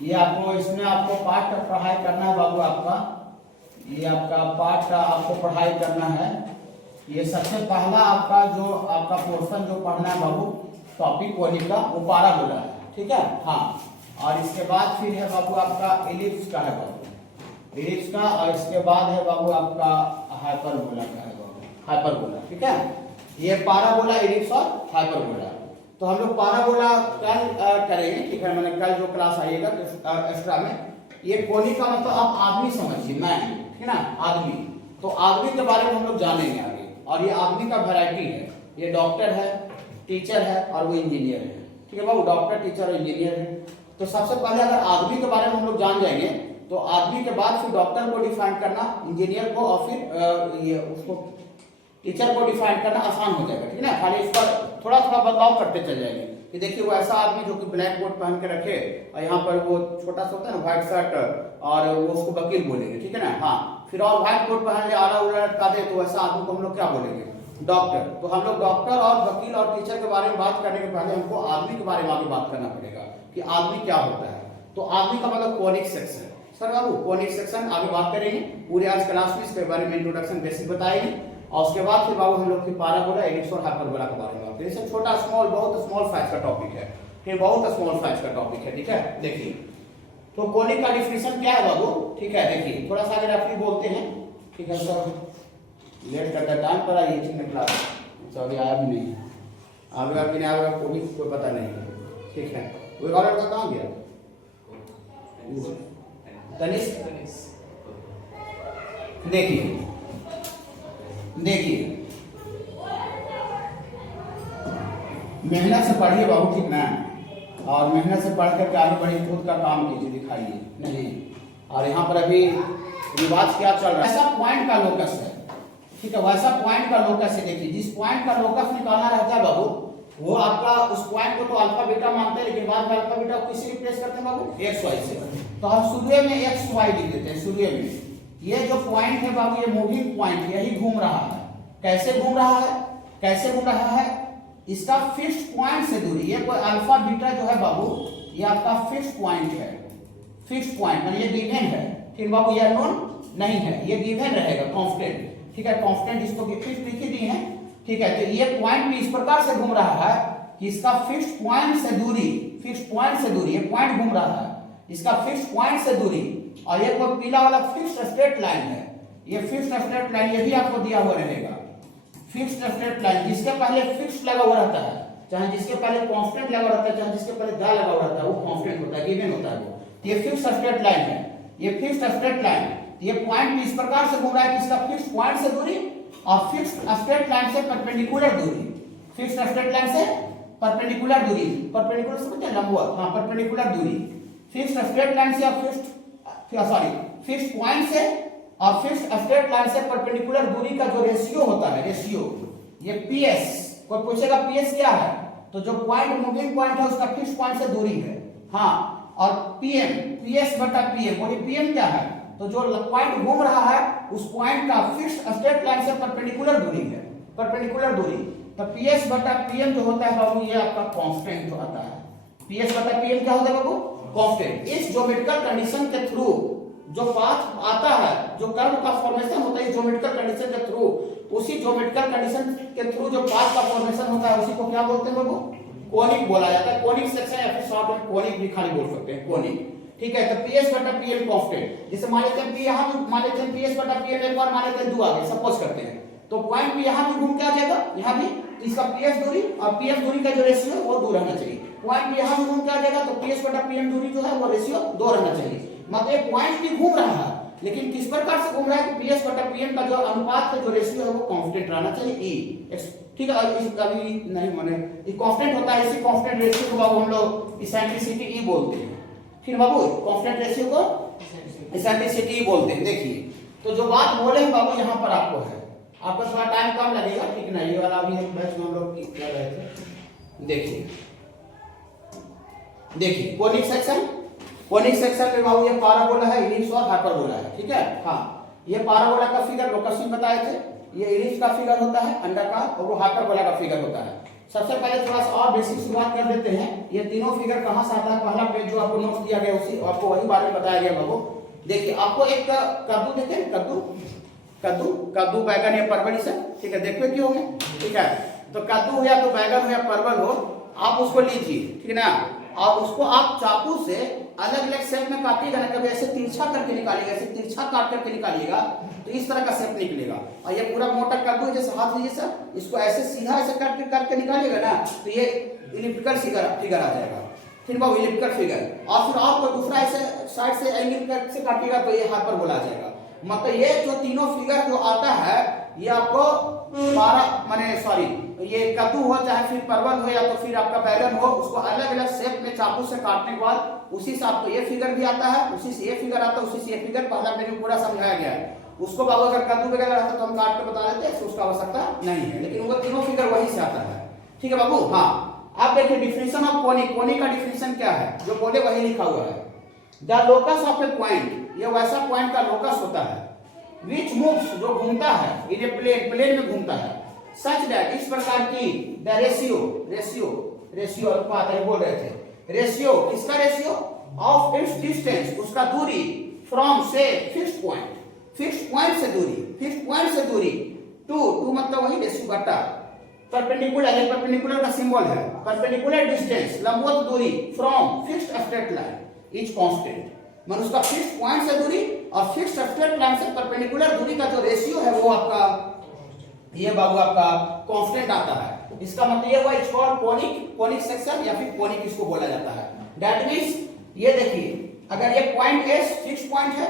ये आपको इसमें आपको पाठ पढ़ाई करना है बाबू आपका, ये आपका पाठ आपको पढ़ाई करना है। ये सबसे पहला आपका जो आपका पोर्शन जो पढ़ना है बाबू टॉपिक कोनिक का वो पाराबोला है, ठीक है। हाँ, और इसके बाद फिर है बाबू आपका एलिप्स का है बाबू, एलिप्स का, और इसके बाद है बाबू आपका हाइपरबोला का है बाबू, हाइपरबोला, ठीक है। ये पाराबोला, एलिप्स और हाइपरबोला। तो हम लोग पाराबोला कल करेंगे, ठीक है। मैंने कल जो क्लास आइएगा एक्स्ट्रा में, ये कोनिक का मतलब आप आदमी समझिए, मैन, ठीक है ना, आदमी। तो आदमी के बारे में हम लोग जानेंगे आगे, और ये आदमी का वैरायटी है, ये डॉक्टर है, टीचर है और वो इंजीनियर है, ठीक है बाबू। डॉक्टर, टीचर और इंजीनियर है। तो सबसे पहले अगर आदमी के बारे में हम लोग जान जाएंगे तो आदमी के बाद फिर डॉक्टर को डिफाइन करना, इंजीनियर को, और फिर ये उसको टीचर को डिफाइन करना आसान हो जाएगा, ठीक है ना। खाली इस पर थोड़ा थोड़ा बदलाव करते चल जाएंगे कि देखिए वो ऐसा आदमी जो कि ब्लैक कोट पहन के रखे और यहाँ पर वो छोटा सा होता है ना व्हाइट शर्ट, और वो उसको वकील बोलेंगे, ठीक है ना। हाँ, फिर और व्हाइट कोट पहन ले, आला उला लटका दे, तो वैसा आदमी को हम लोग क्या बोलेंगे, डॉक्टर। तो हम लोग डॉक्टर और वकील और टीचर के बारे में बात करने के पहले हमको आदमी के बारे में आगे बात करना पड़ेगा कि आदमी क्या होता है। तो आदमी का मतलब कोनिक सेक्शन। सर बाबू कोनिक सेक्शन आगे बात करेंगे पूरे आज क्लास में, इसके बारे में इंट्रोडक्शन बेसिक बताएंगे, और उसके बाद फिर बाबू हम लोग फिर पाराबोला, एलिप्स और हाइपरबोला के बारे में बात करेंगे। सब छोटा स्मॉल, बहुत स्मॉल साइज का टॉपिक है, फिर बहुत स्मॉल साइज का टॉपिक है, ठीक है। देखिए तो कोनिक का डिफिनेशन क्या है बाबू, ठीक है। देखिए थोड़ा सा अगर आप बोलते हैं, ठीक है सर, लेट करता टाइम पर आइए, ठीक है। क्लास सॉरी आया भी नहीं, आवेगा कि नहीं आवेगा कोई पता नहीं, ठीक है। कोई और लड़का कहाँ गया, तनिष्क। देखिए देखिए मेहनत से पढ़िए बाबू, ठीक ना, और मेहनत से पढ़ कर आगे बढ़िए, खुद का काम कीजिए, दिखाइए नहीं। और यहाँ पर अभी रिवाज क्या चल रहा है, ऐसा पॉइंट का लोकस है, ठीक है, वैसा पॉइंट का लोकस है। देखिए जिस पॉइंट का लोकस निकालना रहता है बाबू, वो आपका उस पॉइंट को तो अल्फा बीटा मानते हैं, लेकिन बाद में अल्फा बीटा को किससे रिप्लेस करते हैं बाबू, एक्स वाई से। तो हम शुरू में एक्स वाई लिख देते हैं शुरू में। ये जो पॉइंट है बाबू, ये मूविंग पॉइंट, यही घूम रहा है। कैसे घूम रहा है, कैसे घूम रहा है, इसका फिक्स्ड पॉइंट से दूरी, ये कोई अल्फा बीटा जो है बाबू, ये आपका फिक्स्ड पॉइंट है, फिक्स्ड पॉइंट माने ये गिवन है, ठीक बाबू, ये नोन नहीं है, ये गिवन रहेगा, कांस्टेंट, ठीक है। कांस्टेंट इसको फिक्स लिखी दी है, ठीक है। तो ये पॉइंट भी इस प्रकार से घूम रहा है कि इसका फिक्स्ड पॉइंट से दूरी, फिक्स्ड पॉइंट से दूरी, ये पॉइंट घूम रहा है, इसका फिक्स्ड पॉइंट से दूरी, और ये कोई पीला वाला फिक्स्ड स्ट्रेट लाइन है, ये फिक्स्ड स्ट्रेट लाइन, ये भी आपको दिया हुआ रहेगा, फिक्स्ड स्ट्रेट लाइन, जिसके पहले फिक्स्ड लगा हुआ रहता है, चाहे जिसके पहले कांस्टेंट लगा रहता है, चाहे जिसके पहले दा लगा हुआ रहता है, वो कांस्टेंट होता है, गिवन होता है वो। ये फिक्स्ड स्ट्रेट लाइन है, ये फिक्स्ड स्ट्रेट लाइन, ये पॉइंट भी इस प्रकार से घूम रहा है कि इसका फिक्स्ड पॉइंट से दूरी और फिक्स्ड स्ट्रेट लाइन से परपेंडिकुलर दूरी, फिक्स्ड स्ट्रेट लाइन से परपेंडिकुलर दूरी, परपेंडिकुलर समझते हैं, लंबवत, हाँ, परपेंडिकुलर दूरी, फिक्स्ड स्ट्रेट लाइन से और फिक्स्ड पॉइंट से और फिक्स्ड स्ट्रेट लाइन से परपेंडिकुलर दूरी का जो रेशियो होता है, रेशियो, ये पीएस। कोई पूछेगा पीएस क्या है, तो जो पॉइंट मूविंग पॉइंट है उसका फिक्स्ड पॉइंट से दूरी है, हाँ। और पीएम, पीएस बटा पीएम, बोलिए पीएम क्या है, तो जो पॉइंट घूम रहा है उस पॉइंट का फिक्स्ड स्ट्रेट लाइन से परपेंडिकुलर दूरी है, परपेंडिकुलर दूरी। तो पीएस बटा पीएम जो होता है बाबू, ये आपका कांस्टेंट होता है। पीएस बटा पीएम क्या होता है बाबू, कांस्टेंट। इस ज्योमेट्रिकल कंडीशन के थ्रू जो पाथ आता है, जो कर्व का फॉर्मेशन होता है ज्योमेट्रिकल कंडीशन के थ्रू, उसी ज्योमेट्रिकल कंडीशन के थ्रू जो पाथ का फॉर्मेशन होता है उसी को क्या बोलते हैं बाबू, कोनिक बोला जाता है। कोनिक सेक्शन या फिर शॉर्ट में कोनिक भी खाली बोल सकते हैं, कोनिक, ठीक है। तो पीएस बटा पीएम कांस्टेंट, जैसे मान लेते हैं पी, यहां मान लेते हैं पीएस बटा पीएम, एक बार मान लेते हैं 2 आगे सपोज करते हैं, तो पॉइंट भी यहां भी घूम के आ जाएगा, यहां भी इसका पीएस दूरी और पीएम दूरी का जो रेशियो है वो 2 रहना चाहिए। पॉइंट भी यहां भी घूम के आ जाएगा, तो पीएस बटा पीएम दूरी जो है वो रेशियो 2 रहना चाहिए। मतलब एक पॉइंट भी घूम रहा है, लेकिन किस प्रकार से घूम रहा है कि पीएस बटा पीएम का जो अनुपात है, जो रेशियो है वो कांस्टेंट रहना चाहिए, ई, ठीक है। इसका भी नहीं माने ये कांस्टेंट होता है, इसी कांस्टेंट रेशियो को बाबू हम लोग इसेंट्रिसिटी ई बोलते हैं। फिर बाबू कांस्टेंट रेशियो को इसेंट्रिसिटी ई बोलते हैं। देखिए तो जो बात बोले हैं बाबू यहाँ पर आपको है, आपका थोड़ा टाइम कम लगेगा, ठीक ना। ये वाला भी एक बैच में हम लोग कर रहे थे। देखिए देखिए कोनिक सेक्शन, कोनिक सेक्शन में बाबू ये पाराबोला है, इलिप्स और हाइपरबोला है, ठीक है। हाँ, ये पाराबोला का फिगर लोकस में बताए थे, ये इलिप्स का फिगर होता है अंडाकार, और वो हाइपरबोला का फिगर होता है। सबसे पहले थोड़ा सा और बेसिक शुरुआत कर देते हैं। ये तीनों फिगर कहाँ से आता है, पहला पेज जो आपको नोट दिया गया उसी आपको वही बारे में बताया गया बाबू। देखिए आपको एक कद्दू देते हैं, कद्दू बैगन या परवल से, ठीक है, देखिए क्यों होंगे, ठीक है। तो कद्दू हो या तो बैगन हो या परवल हो, आप उसको लीजिए, ठीक है ना, और उसको आप चाकू से अलग अलग शेप में काटिएगा ना, कभी ऐसे तिरछा करके निकालिएगा, ऐसे तिरछा काट करके निकालिएगा तो इस तरह का शेप निकलेगा। और ये पूरा मोटा कद्दू जैसे हाथ लीजिए सर, इसको ऐसे सीधा ऐसे करके निकालिएगा ना तो ये इलिप्टिकल फिगर आ जाएगा, फिर वो इलिप्टिकल फिगर। और फिर आप कोई दूसरा ऐसे साइड से एंगल से काटिएगा तो ये हाइपरबोला आ जाएगा। मतलब ये जो तीनों फिगर जो आता है ये आपको ये कद्दू हो चाहे फिर परवल हो या तो फिर आपका बैगन हो, उसको अलग अलग शेप में चाकू से काटने के बाद उसी से आपको ये फिगर भी आता है, उसी से ये फिगर आता है, उसी से ये फिगर पहला में पूरा समझाया गया है। उसको बाबू अगर कद्दू वगैरह रहता तो हम काट के बता देते, तो उसका आवश्यकता नहीं है, लेकिन वो तीनों फिगर वही से आता है, ठीक है बाबू। हाँ आप देखिए डिफिनेशन ऑफ कोनिक, कोनिक का डिफिनेशन क्या है, जो बोले वही लिखा हुआ है। The locus of A point, ये वैसा पॉइंट का लोकस होता है विच मूव्स, जो घूमता है इन ए प्लेन में घूमता है, सच दैट, इस प्रकार की, द रेशियो अनुपात है बोल रहे थे, रेशियो किसका रेशियो, ऑफ इट्स डिस्टेंस, उसका दूरी, फ्रॉम से फिक्स्ड पॉइंट से दूरी टू मतलब वही रेशियो बटा परपेंडिकुलर का सिंबल है, परपेंडिकुलर डिस्टेंस लंबवत दूरी, from fixed straight line is constant, मतलब उसका फिक्स्ड पॉइंट से दूरी और फिक्स्ड स्ट्रेट लाइन से परपेंडिकुलर दूरी का जो रेशियो है वो आपका ये बाबू आपका कांस्टेंट आता है। इसका मतलब ये हुआ इट्स कॉल्ड कोनिक सेक्शन या फिर कोनिक इसको बोला जाता है। दैट मींस ये देखिए अगर ये पॉइंट एस फिक्स पॉइंट है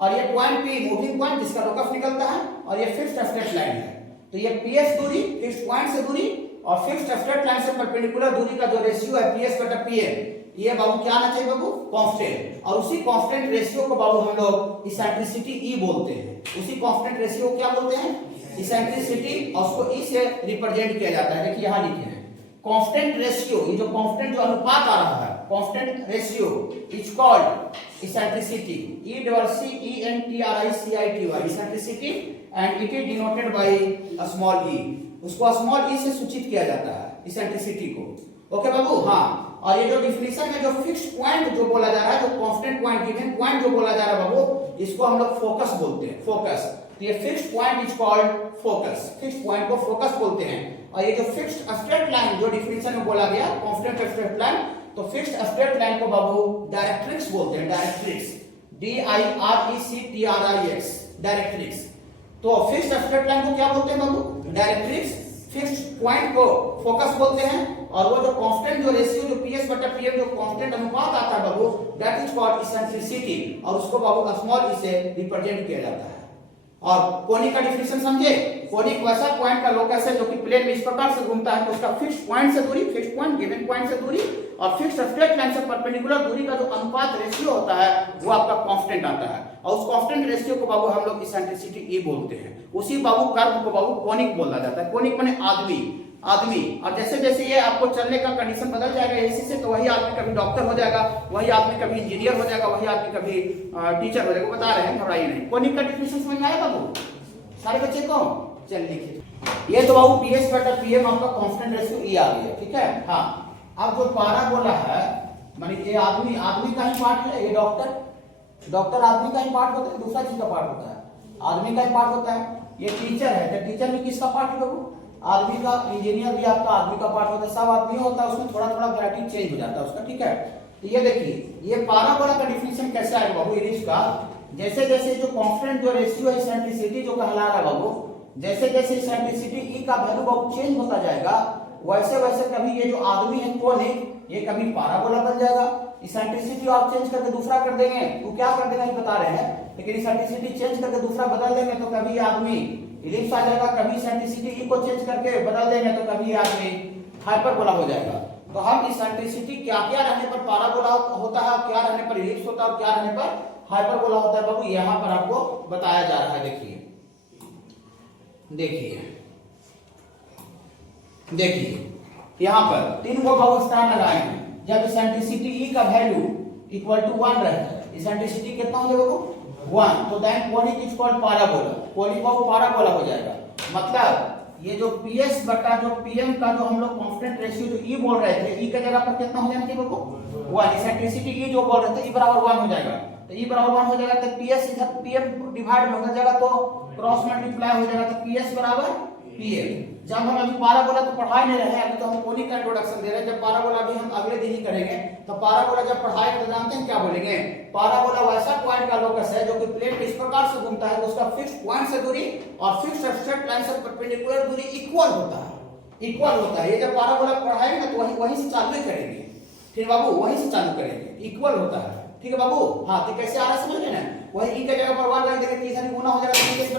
और ये पॉइंट पी मूविंग पॉइंट जिसका लोकस निकलता है और ये फिक्स्ड स्ट्रेट लाइन है, तो ये पीएस दूरी फिक्स्ड पॉइंट से दूरी और फिक्स्ड स्ट्रेट लाइन से परपेंडिकुलर दूरी का जो रेशियो है पीएस बटा पीएम, ये बाबू क्या आना चाहिए बाबू, कांस्टेंट। और उसी कांस्टेंट रेशियो को बाबू हम लोग इसेंट्रिसिटी ई बोलते हैं। उसी कांस्टेंट रेशियो को क्या बोलते हैं, इसेंट्रिसिटी, और उसको ई से रिप्रेजेंट किया जाता है। देखिए यहां लिखे हैं कांस्टेंट रेशियो, ये जो कांस्टेंट जो अनुपात आ रहा है constant ratio is called eccentricity, E double C E N T R I C I T Y, eccentricity, and it is denoted by a small e, उसको स्मॉल ई से सूचित किया जाता है इसेंट्रिसिटी को। ओके बाबू। हाँ, और ये जो डिफिनेशन में जो फिक्स्ड पॉइंट जो बोला जा रहा है, जो कांस्टेंट पॉइंट गिवन पॉइंट जो बोला जा रहा है बाबू, इसको हम लोग फोकस बोलते हैं, फोकस। तो ये fixed point is called focus, fixed point को फोकस बोलते हैं। और ये जो फिक्स्ड स्ट्रेट लाइन जो डिफिनेशन में बोला गया कांस्टेंट स्ट्रेट लाइन, तो फिक्स्ड स्ट्रेट लाइन को बाबू डायरेक्ट्रिक्स बोलते हैं, directrix, D I R E C T R I X, directrix. तो फिक्स्ड स्ट्रेट लाइन को क्या बोलते हैं बाबू, डायरेक्ट्रिक्स। फिक्स्ड पॉइंट को फोकस बोलते हैं, और वो जो कांस्टेंट जो रेशियो जो पीएस बटा पीएम जो कांस्टेंट अनुपात आता है बाबू, दैट इज कॉल्ड इसेंट्रिसिटी, और उसको बाबू स्मॉल ई से रिप्रेजेंट किया जाता है। और कोनिक का डिफिनेशन समझे, कोनिक वैसा पॉइंट का लोकस है जो कि प्लेन में इस प्रकार से घूमता है, तो उसका फिक्स्ड पॉइंट से दूरी, फिक्स्ड पॉइंट गिवन पॉइंट से दूरी और फिक्स्ड स्ट्रेट लाइन से परपेंडिकुलर दूरी का जो अनुपात रेशियो होता है वो आपका कांस्टेंट आता है, और उस कांस्टेंट रेशियो को बाबू हम लोग इसेंट्रिसिटी ई बोलते हैं। उसी बाबू कर्व को बाबू कोनिक बोला जाता है। कोनिक माने आदमी। और जैसे जैसे ये आपको चलने का कंडीशन बदल जाएगा इसी से, तो वही आदमी कभी डॉक्टर हो जाएगा, वही आदमी कभी इंजीनियर हो जाएगा, वही आदमी कभी टीचर हो जाएगा। बता रहे हैं, घबराइए नहीं। कोनिक का डिफिनेशन समझ में आया बाबू सारे बच्चे को? चल लिखिए। ये तो बाबू पीएस बटा पीएम आपका कांस्टेंट रेशियो ई आ गया, ठीक है। हाँ, अब जो पाराबोला है माने ये आदमी का ही पार्ट है, ये डॉक्टर आदमी का ही पार्ट होता है, दूसरा चीज का पार्ट होता है, आदमी का ही पार्ट होता है। ये टीचर है, तो टीचर में किसका पार्ट है बाबू, आदमी का। इंजीनियर भी आपका आदमी का पार्ट होता है, सब आदमी होता है, उसमें थोड़ा थोड़ा वैरायटी चेंज हो जाता है उसका, ठीक है। तो ये देखिए ये पाराबोला का डिफिनेशन कैसा है बाबू, इलिप्स का। जैसे जैसे जो कांस्टेंट जो रेशियो है इसेंट्रिसिटी जो कहला रहा है बाबू, जैसे जैसे इसेंट्रिसिटी ई का वैल्यू बाबू चेंज होता जाएगा, वैसे वैसे कभी ये जो आदमी है कोनिक, ये कभी पाराबोला बन जाएगा। इसेंट्रिसिटी आप चेंज करके दूसरा कर देंगे, तो क्या कर देंगे बता रहे हैं, लेकिन इसेंट्रिसिटी चेंज करके दूसरा बदल देंगे तो कभी आदमी इलिप्स आ जाएगा, कभी इसेंट्रिसिटी ई को चेंज करके बदल देंगे तो कभी आदमी हाइपरबोला हो जाएगा। तो हम इसेंट्रिसिटी क्या क्या रहने पर पाराबोला होता है, क्या रहने पर इलिप्स होता है, क्या रहने पर हाइपरबोला होता है बाबू, यहाँ पर आपको बताया जा रहा है। देखिए यहाँ पर तीन को बाबू स्टार लगाए हैं। जब इसेंट्रिसिटी ई का वैल्यू इक्वल टू 1 रहता है, इसेंट्रिसिटी कितना हो जाएगा बाबू 1, तो then conic is called parabola, conic बाबू पाराबोला हो जाएगा। मतलब ये जो PS बटा जो PM का जो हम लोग कांस्टेंट रेशियो जो E बोल रहे थे, E के जगह पर कितना हो जाना चाहिए बाबू 1, इसेंट्रिसिटी E जो बोल रहे थे E बराबर 1 हो जाएगा, तो E बराबर 1 हो जाएगा तो PS इधर PM डिवाइड में हो जाएगा तो क्रॉस मल्टीप्लाई हो जाएगा, तो PS बराबर PM। जब हम अभी पाराबोला तो पढ़ा ही नहीं रहे हैं, अभी तो हम कोनिक का इंट्रोडक्शन दे रहे हैं। जब पाराबोला अभी हम अगले दिन ही करेंगे, तो पाराबोला जब पढ़ाएंगे तो जानते हैं क्या बोलेंगे, पाराबोला वैसा पॉइंट का लोकस है जो कि प्लेट इस प्रकार से घूमता है, उसका फिक्स पॉइंट से दूरी और फिक्स स्ट्रेट लाइन से परपेंडिकुलर दूरी इक्वल होता है, इक्वल होता है। ये जब पाराबोला पढ़ाएंगे तो वहीं से चालू ही करेंगे, ठीक है बाबू, वहीं से चालू करेंगे, इक्वल होता है, ठीक है बाबू। हाँ, तो कैसे आ रहा है समझ गए ना, वही E के जगह पर 1 रख देंगे, तीसरा गुना हो जाएगा, PS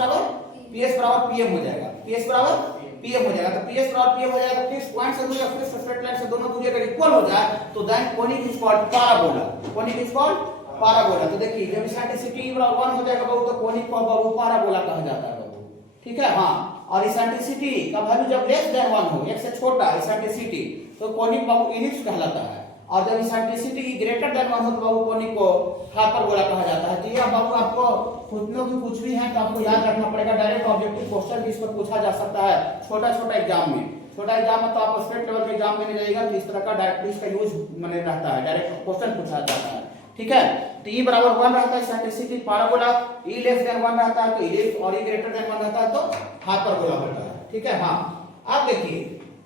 बराबर PM हो जाएगा, PS बराबर PM हो जाएगा, तो PS बराबर PM हो जाएगा, फिक्स पॉइंट से दूरी और फिक्स स्ट्रेट लाइन से दोनों दूरी अगर इक्वल हो जाए तो then conic is called parabola, conic is called parabola. तो देखिए जब इसेंट्रिसिटी E बराबर 1 हो जाएगा बाबू तो कोनिक को बाबू पाराबोला कहा जाता है बाबू, ठीक है। हाँ, और इसेंट्रिसिटी का वैल्यू जब लेस देन 1 हो, 1 से छोटा इसेंट्रिसिटी, तो कोनिक बाबू इलिप्स कहलाता है, और जब इसेंट्रिसिटी ग्रेटर देन 1 हो तो बाबू कोनिक को हाइपरबोला कहा जाता है। तो ये बाबू आपको खुद में भी कुछ भी है तो आपको याद रखना पड़ेगा, डायरेक्ट ऑब्जेक्टिव क्वेश्चन जिस पर पूछा जा सकता है छोटा छोटा एग्जाम में, छोटा एग्जाम में तो आप स्टेट लेवल के एग्जाम में नहीं जाएगा तो इस तरह का डायरेक्ट इसका यूज माने रहता है, डायरेक्ट क्वेश्चन पूछा जाता है, ठीक है। तो E बराबर 1 रहता है eccentricity parabola, E less than 1 रहता है तो इलिप्स, और E ग्रेटर देन 1 रहता है तो हाइपरबोला होता है, ठीक है। हाँ, अब देखिए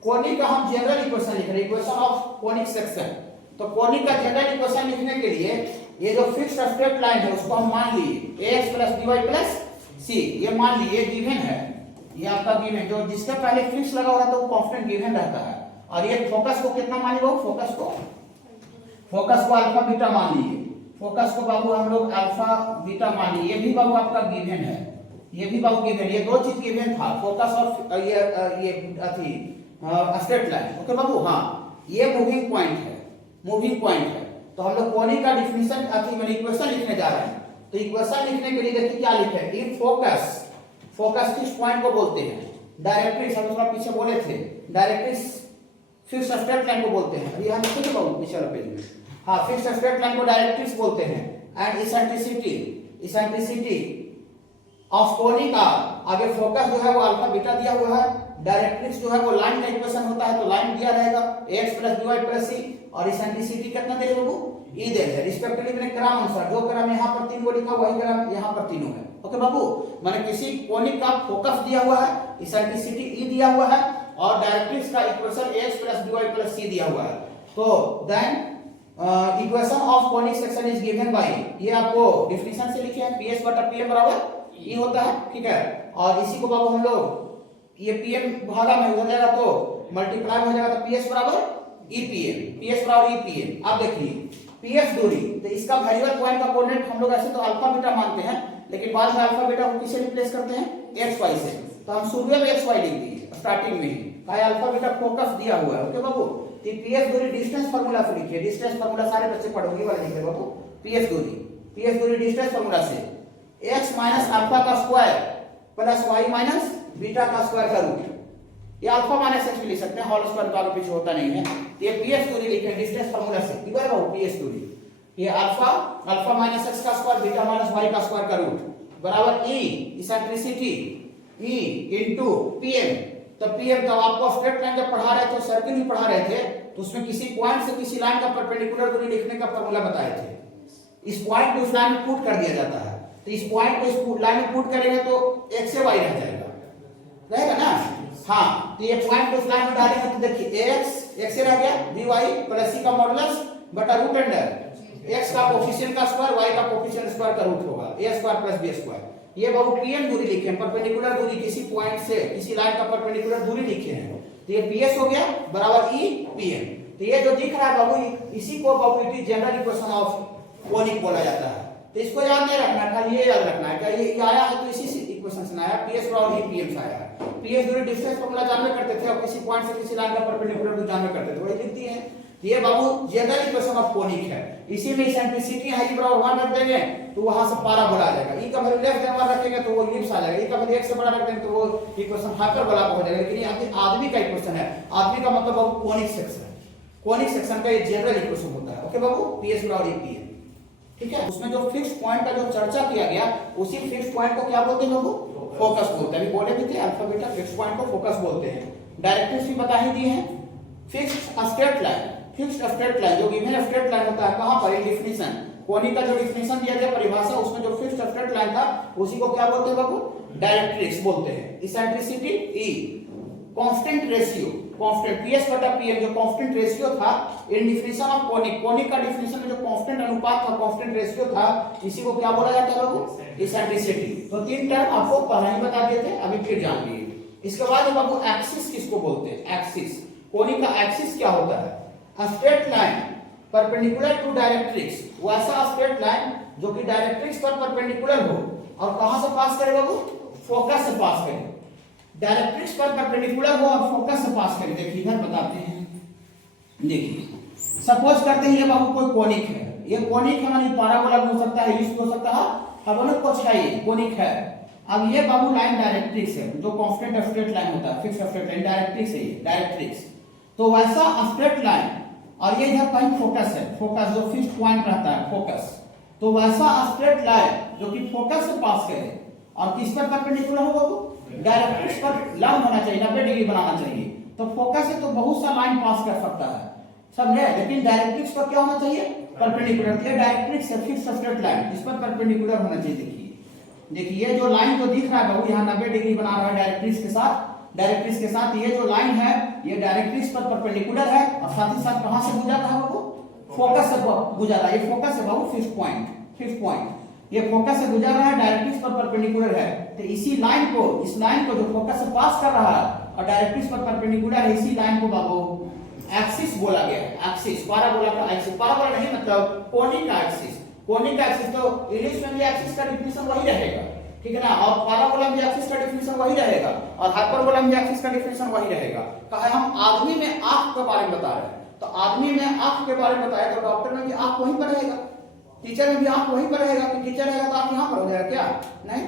कोनिक का हम जनरल इक्वेशन लिख रहे हैं, इक्वेशन ऑफ कोनिक सेक्शन। तो कोनिक का जनरल इक्वेशन लिखने के लिए ये जो फिक्स्ड स्ट्रेट लाइन है उसको हम मान लिए ax + by + c, ये मान लिए गिवन है, ये आपका गिवन जो जिसके पहले फिक्स लगा हो रहा था वो कांस्टेंट गिवन रहता है, और ये फोकस को कितना मान लिए, फोकस को अल्फा बीटा मान लिए, फोकस को बाबू हम लोग अल्फा बीटा मान लिए, ये भी बाबू आपका गिवन है, ये भी बाबू गिवन, ये दो चीज गिवन था, फोकस और ये अथी स्ट्रेट लाइन, ओके बाबू। हाँ, ये मूविंग पॉइंट है, मूविंग पॉइंट है। तो हम लोग कोनिक का डेफिनेशन अथी में इक्वेशन लिखने जा रहे हैं, तो इक्वेशन लिखने के लिए देखिए क्या लिखे हैं, इफ फोकस, फोकस किस पॉइंट को बोलते हैं, डायरेक्ट्रिक्स, हम थोड़ा पीछे बोले थे, डायरेक्ट्रिक्स फिक्स स्ट्रेट लाइन को बोलते हैं, अभी हम लिखेंगे बाबू पीछे वाले पेज में। हाँ, फिक्स स्ट्रेट लाइन को डायरेक्ट्रिक्स बोलते हैं, एंड इसेंट्रिसिटी ऑफ कोनिक आगे फोकस जो है वो अल्फा बीटा दिया हुआ है, डायरेक्ट्रिक्स जो है वो लाइन का इक्वेशन होता है तो लाइन दिया रहेगा ax + by + c, और इसेंट्रिसिटी कितना दे रहे बाबू E दे रहे, रिस्पेक्टिवली मैंने क्रम अनुसार जो क्रम यहाँ पर 3 को लिखा वही क्रम यहाँ पर तीनों है, ओके बाबू। माने किसी कोनिक का फोकस दिया हुआ है, इसेंट्रिसिटी E दिया हुआ है, और डायरेक्ट्रिक्स का इक्वेशन ax + by + c दिया हुआ है, तो then equation of conic section is given by, ये आपको डेफिनेशन से लिखे हैं, PS बटा PM बराबर E होता है, ठीक है। और इसी को बाबू हम लोग ये PM भागा में हो जाएगा तो मल्टीप्लाई हो जाएगा, तो PS बराबर EPM, PS बराबर EPM। अब देखिए PS दूरी, तो इसका वेरिएबल पॉइंट का कोऑर्डिनेट हम लोग ऐसे तो अल्फा बीटा मानते हैं, लेकिन बाद में अल्फा बीटा को किससे रिप्लेस करते हैं, xy से, तो हम शुरू में xy लिख दिए स्टार्टिंग में ही, का अल्फा बीटा फोकस दिया हुआ है, ओके बाबू। तो PS दूरी डिस्टेंस फार्मूला से लिखिए, डिस्टेंस फार्मूला सारे बच्चे पढ़ोगे वाला लिख रहे बाबू, PS दूरी डिस्टेंस फार्मूला से x - अल्फा का स्क्वायर + y - बीटा का स्क्वायर का रूट, ये अल्फा माइनस x लिख सकते हैं, होल स्क्वायर तो आगे पीछे होता नहीं है, ये PS दूरी लिखे डिस्टेंस फार्मूला से, ठीक है बाबू, PS दूरी, ये अल्फा माइनस x का स्क्वायर बीटा माइनस y का स्क्वायर का रूट बराबर E eccentricity E into PM। तो PM तो आपको स्ट्रेट लाइन जब पढ़ा रहे थे, सर्किल भी पढ़ा रहे थे, तो उसमें किसी पॉइंट से किसी लाइन का परपेंडिकुलर दूरी लिखने का फार्मूला बताए थे, इस पॉइंट को उस लाइन में पुट कर दिया जाता है, तो इस पॉइंट को इस लाइन में पुट करेंगे तो x से y रह जाएगा, रहेगा ना। हाँ, तो ये पॉइंट को इस लाइन में डालेंगे तो देखिए x से रह गया dy + c का मॉडुलस बटा रूट अंडर x का कोफिशिएंट का स्क्वायर y का कोफिशिएंट स्क्वायर का रूट होगा, a स्क्वायर + b स्क्वायर। ये बाबू PM दूरी लिखे हैं, परपेंडिकुलर दूरी, किसी पॉइंट से किसी लाइन का परपेंडिकुलर दूरी लिखे हैं, तो ये PS हो गया बराबर EPM। तो ये जो दिख रहा है बाबू, इसी को बाबू it is general equation of conic बोला जाता है। तो इसको याद नहीं रखना, खाली ये याद रखना है कि ये आया है तो इसी से इक्वेशन से आया, PS बराबर EPM से आया है। PS दूरी डिस्टेंस फार्मूला जानवे करते थे, और किसी पॉइंट से किसी लाइन का परपेंडिकुलर दूरी जानवे करते थे, वही लिखती है। ये बाबू जनरल इक्वेशन ऑफ कोनिक है, इसी में इसेंट्रिसिटी है E बराबर 1 रख देंगे तो वहां से पाराबोला आ जाएगा, E का वैल्यू लेस देन 1 रखेंगे तो वो इलिप्स आ जाएगा, E का वैल्यू 1 से बड़ा रख देंगे तो वो इक्वेशन हाइपरबोला हो जाएगा। लेकिन ये आदमी का इक्वेशन है, आदमी का मतलब बाबू कोनिक सेक्शन, कोनिक सेक्शन का ये जनरल इक्वेशन होता है, ओके बाबू, PS बराबर EPM, ठीक है। उसमें जो फिक्स पॉइंट का जो चर्चा किया गया, उसी फिक्स पॉइंट को क्या बोलते हैं बाबू, फोकस बोलते हैं। अभी बोले भी थे अल्फा बीटा फिक्स पॉइंट को फोकस बोलते हैं। डायरेक्ट्रिक्स भी बता ही दिए हैं। Fixed straight line, fixed straight line जो गिवन स्ट्रेट लाइन होता है कहां पर, इन डेफिनेशन कोनिक का जो डेफिनेशन दिया गया परिभाषा, उसमें जो फिक्स्ड स्ट्रेट लाइन था उसी को क्या बोलते हैं बाबू, डायरेक्ट्रिक्स बोलते हैं। इसेंट्रिसिटी ई, कांस्टेंट रेशियो, कांस्टेंट पीएस बटा पीएम जो कांस्टेंट रेशियो था इन डेफिनेशन ऑफ कोनिक, कोनिक का डेफिनेशन में जो कांस्टेंट अनुपात था, कांस्टेंट रेशियो था, इसी को क्या बोला जाता है बाबू, इसेंट्रिसिटी। तो तीन टर्म आपको पहले ही बता दिए थे, अभी फिर जान लीजिए। इसके बाद बाबू एक्सिस किसको बोलते हैं, एक्सिस, कोनिक का एक्सिस क्या होता है, straight line perpendicular to directrix, वैसा स्ट्रेट लाइन जो कि डायरेक्ट्रिक्स पर परपेंडिकुलर हो और कहां से पास करे बाबू, फोकस से पास करे। डायरेक्ट्रिक्स पर परपेंडिकुलर हो और फोकस से पास करे। देखिए इधर बताते हैं, देखिए सपोज करते हैं ये बाबू कोई कोनिक है, ये कोनिक है माने पैराबोला भी हो सकता है, इलिप्स हो सकता है, हाइपरबोलिक कुछ है, ये कोनिक है। अब ये बाबू लाइन डायरेक्ट्रिक्स है जो कांस्टेंट स्ट्रेट लाइन होता है, फिक्स्ड स्ट्रेट लाइन डायरेक्ट्रिक्स है, ये डायरेक्ट्रिक्स। तो वैसा स्ट्रेट लाइन और ये इधर कहीं फोकस है, फोकस जो फिक्स्ड पॉइंट रहता है फोकस, तो वैसा स्ट्रेट लाइन जो कि फोकस से पास करे और किस पर परपेंडिकुलर हो बाबू, डायरेक्ट्रिक्स पर लंब होना चाहिए, 90 डिग्री बनाना चाहिए। तो फोकस से तो बहुत सा लाइन पास कर सकता है, समझे, लेकिन डायरेक्ट्रिक्स पर क्या होना चाहिए, परपेंडिकुलर। ये डायरेक्ट्रिक्स है फिक्स्ड स्ट्रेट लाइन, इस पर परपेंडिकुलर होना चाहिए। देखिए ये जो लाइन को दिख रहा है बाबू, यहाँ 90 डिग्री बना रहा है डायरेक्ट्रिक्स के साथ, डायरेक्ट्रिक्स के साथ ये जो लाइन है ये डायरेक्ट्रिक्स पर परपेंडिकुलर है और साथ ही साथ कहां से गुजर रहा है बाबू, फोकस से गुजर रहा है। ये फोकस है बाबू, फिक्स्ड पॉइंट, फिक्स्ड पॉइंट, ये फोकस से गुजर रहा है, डायरेक्ट्रिक्स पर परपेंडिकुलर है। तो इसी लाइन को, इस लाइन को जो फोकस से पास कर रहा है और डायरेक्ट्रिक्स पर परपेंडिकुलर है, इसी लाइन को बाबू एक्सिस बोला गया है। एक्सिस, पैराबोला का एक्सिस, पैराबोला नहीं मतलब कोनिक का एक्सिस, कोनिक का एक्सिस। तो इलिप्स में भी एक्सिस का डेफिनेशन वही रहेगा, ठीक है ना, और पैराबोला में एक्सिस का डेफिनेशन वही रहेगा और हाइपरबोला में एक्सिस का डेफिनेशन वही रहेगा। कहा हम आदमी में आंख के बारे में बता रहे हैं, तो आदमी में आंख के बारे में बताया तो डॉक्टर में भी आंख वहीं पर रहेगा, टीचर में भी आंख वहीं पर रहेगा, कि टीचर रहेगा तो आप यहां पर हो जाएगा क्या, नहीं,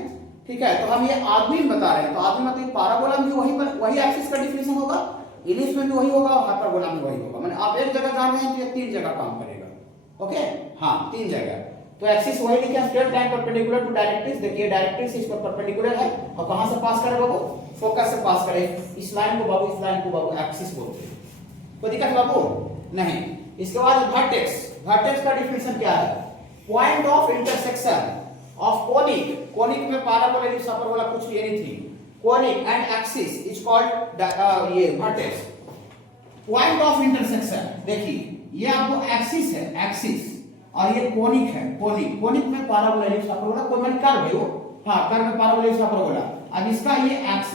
ठीक है। तो हम ये आदमी में बता रहे हैं, तो आदमी मतलब पैराबोला में भी वहीं पर वही एक्सिस का डेफिनेशन होगा, इलिप्स में भी वही होगा और हाइपरबोला में वही होगा। माने आप एक जगह जान रहे हैं तो ये तीन जगह काम करेगा, ओके, हाँ तीन जगह। तो एक्सिस वही लिखे, straight line perpendicular to directrix. देखिए डायरेक्ट्रिक्स इस पर परपेंडिकुलर है और कहां से पास करे बाबू, फोकस से पास करे। इस लाइन को बाबू, इस लाइन को बाबू एक्सिस बोलते हैं। कोई दिक्कत बाबू नहीं। इसके बाद वर्टेक्स, वर्टेक्स का डेफिनेशन क्या है, point of intersection of conic, conic में पैराबोला इलिप्स हाइपरबोला कुछ भी anything, conic and axis is called ये वर्टेक्स, पॉइंट ऑफ इंटरसेक्शन। देखिए ये आपको एक्सिस है, एक्सिस, और ये कोनिक है, कोनिक, कोनिक में पैराबोला इलिप्स हाइपरबोला, कोई मैंने कर्व है वो, हां कर्व में पैराबोला इलिप्स हाइपरबोला। अब इसका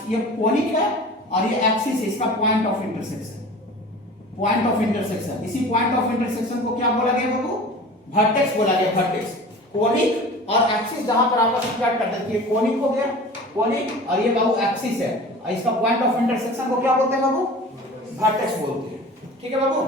ये कोनिक है और ये एक्सिस है, इसका point of intersection, point of intersection. इसी पॉइंट ऑफ इंटरसेक्शन को क्या बोला गया बाबू, वर्टेक्स बोला गया, वर्टेक्स। कोनिक और एक्सिस जहां पर आपस में कट करते हैं, कोनिक हो गया, कोनिक, और ये बाबू एक्सिस है और इसका पॉइंट ऑफ इंटरसेक्शन को क्या बोलते हैं बाबू, वर्टेक्स बोलते हैं, ठीक है बाबू।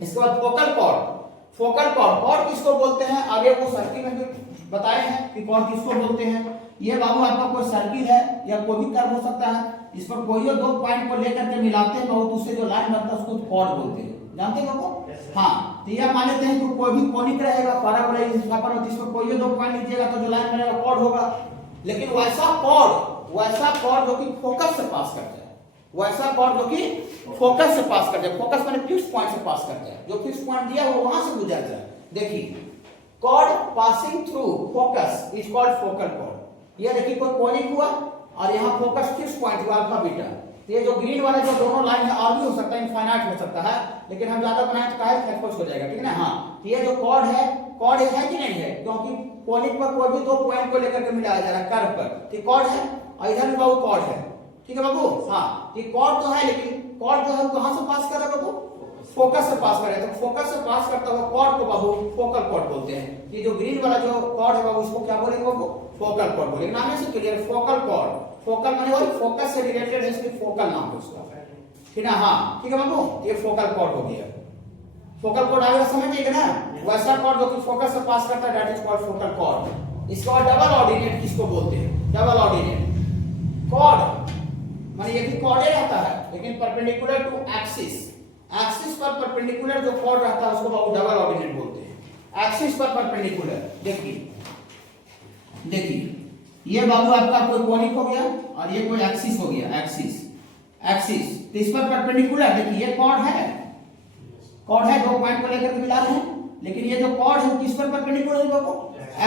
इसके बाद focal chord, focal chord, chord किसको बोलते हैं, आगे वो सर्किल में भी बताए हैं कि कॉर्ड किसको बोलते हैं। ये बाबू आपका कोई सर्किल है या कोई भी कर्व हो सकता है, इस पर कोई दो पॉइंट को लेकर के मिलाते हैं बाबू, तो उससे जो लाइन बनता है उसको कॉर्ड बोलते हैं, जानते हैं बाबू, हाँ। तो ये मान लेते हैं कि कोई भी कोनिक रहेगा, पैराबोला हाइपरबोला, जिस पर कोई दो पॉइंट लीजिएगा तो जो लाइन बनेगा कॉर्ड होगा। लेकिन वैसा कॉर्ड जो कि फोकस से पास करता है, वैसा कॉर्ड जो कि फोकस से पास कर जाए, फोकस माने फिक्स्ड पॉइंट से पास करता है, जो फिक्स्ड पॉइंट दिया वो वहां से गुजर जाए। देखिए cord passing through focus is called focal cord. ये देखिए कोई कोनिक हुआ और यहाँ फोकस फिक्स्ड पॉइंट हुआ अल्फा बीटा, तो ये जो ग्रीन वाले जो दोनों लाइन है और भी हो सकता है, इनफाइनाइट हो सकता है, लेकिन हम ज्यादा बनाए तो काहे एक्सपोज हो जाएगा, ठीक है ना, हाँ। तो ये जो कॉर्ड है, कॉर्ड है कि नहीं है, क्योंकि कोनिक पर कोई भी दो पॉइंट को लेकर के मिलाया जा रहा है कर्व पर, तो कॉर्ड है और इधर भी बाबू कॉर्ड है, ठीक है बाबू, हाँ। ये कॉर्ड तो है, लेकिन कॉर्ड जो है कहां से पास कर रहा है बाबू, फोकस से पास कर रहा है, तो फोकस से पास करता हुआ कॉर्ड को बाबू फोकल कॉर्ड बोलते हैं। ये जो ग्रीन वाला जो कॉर्ड है बाबू, उसको क्या बोलेंगे बाबू, फोकल कॉर्ड बोलेंगे। नाम से क्लियर, फोकल कॉर्ड, फोकल माने वही फोकस से रिलेटेड है, इसलिए फोकल नाम है उसका, ठीक है, हाँ, ठीक है बाबू। ये फोकल कॉर्ड हो गया, फोकल कॉर्ड आगे समझिएगा ना, वैसा कॉर्ड जो कि फोकस से पास करता है, that is called focal cord. इसके बाद डबल ऑर्डिनेट किसको बोलते हैं, डबल ऑर्डिनेट कॉर्ड माने ये भी कॉर्ड ही रहता है, लेकिन परपेंडिकुलर टू एक्सिस, एक्सिस पर परपेंडिकुलर जो कॉर्ड रहता है उसको बाबू डबल ऑर्डिनेट बोलते हैं, एक्सिस पर परपेंडिकुलर। देखिए ये बाबू आपका कोई कोनिक हो गया और ये कोई एक्सिस हो गया, एक्सिस एक्सिस। तो इस पर परपेंडिकुलर देखिए ये कॉर्ड है, कॉर्ड है, दो पॉइंट को लेकर के मिला रहे हैं, लेकिन ये जो कॉर्ड है किस पर परपेंडिकुलर है बाबू?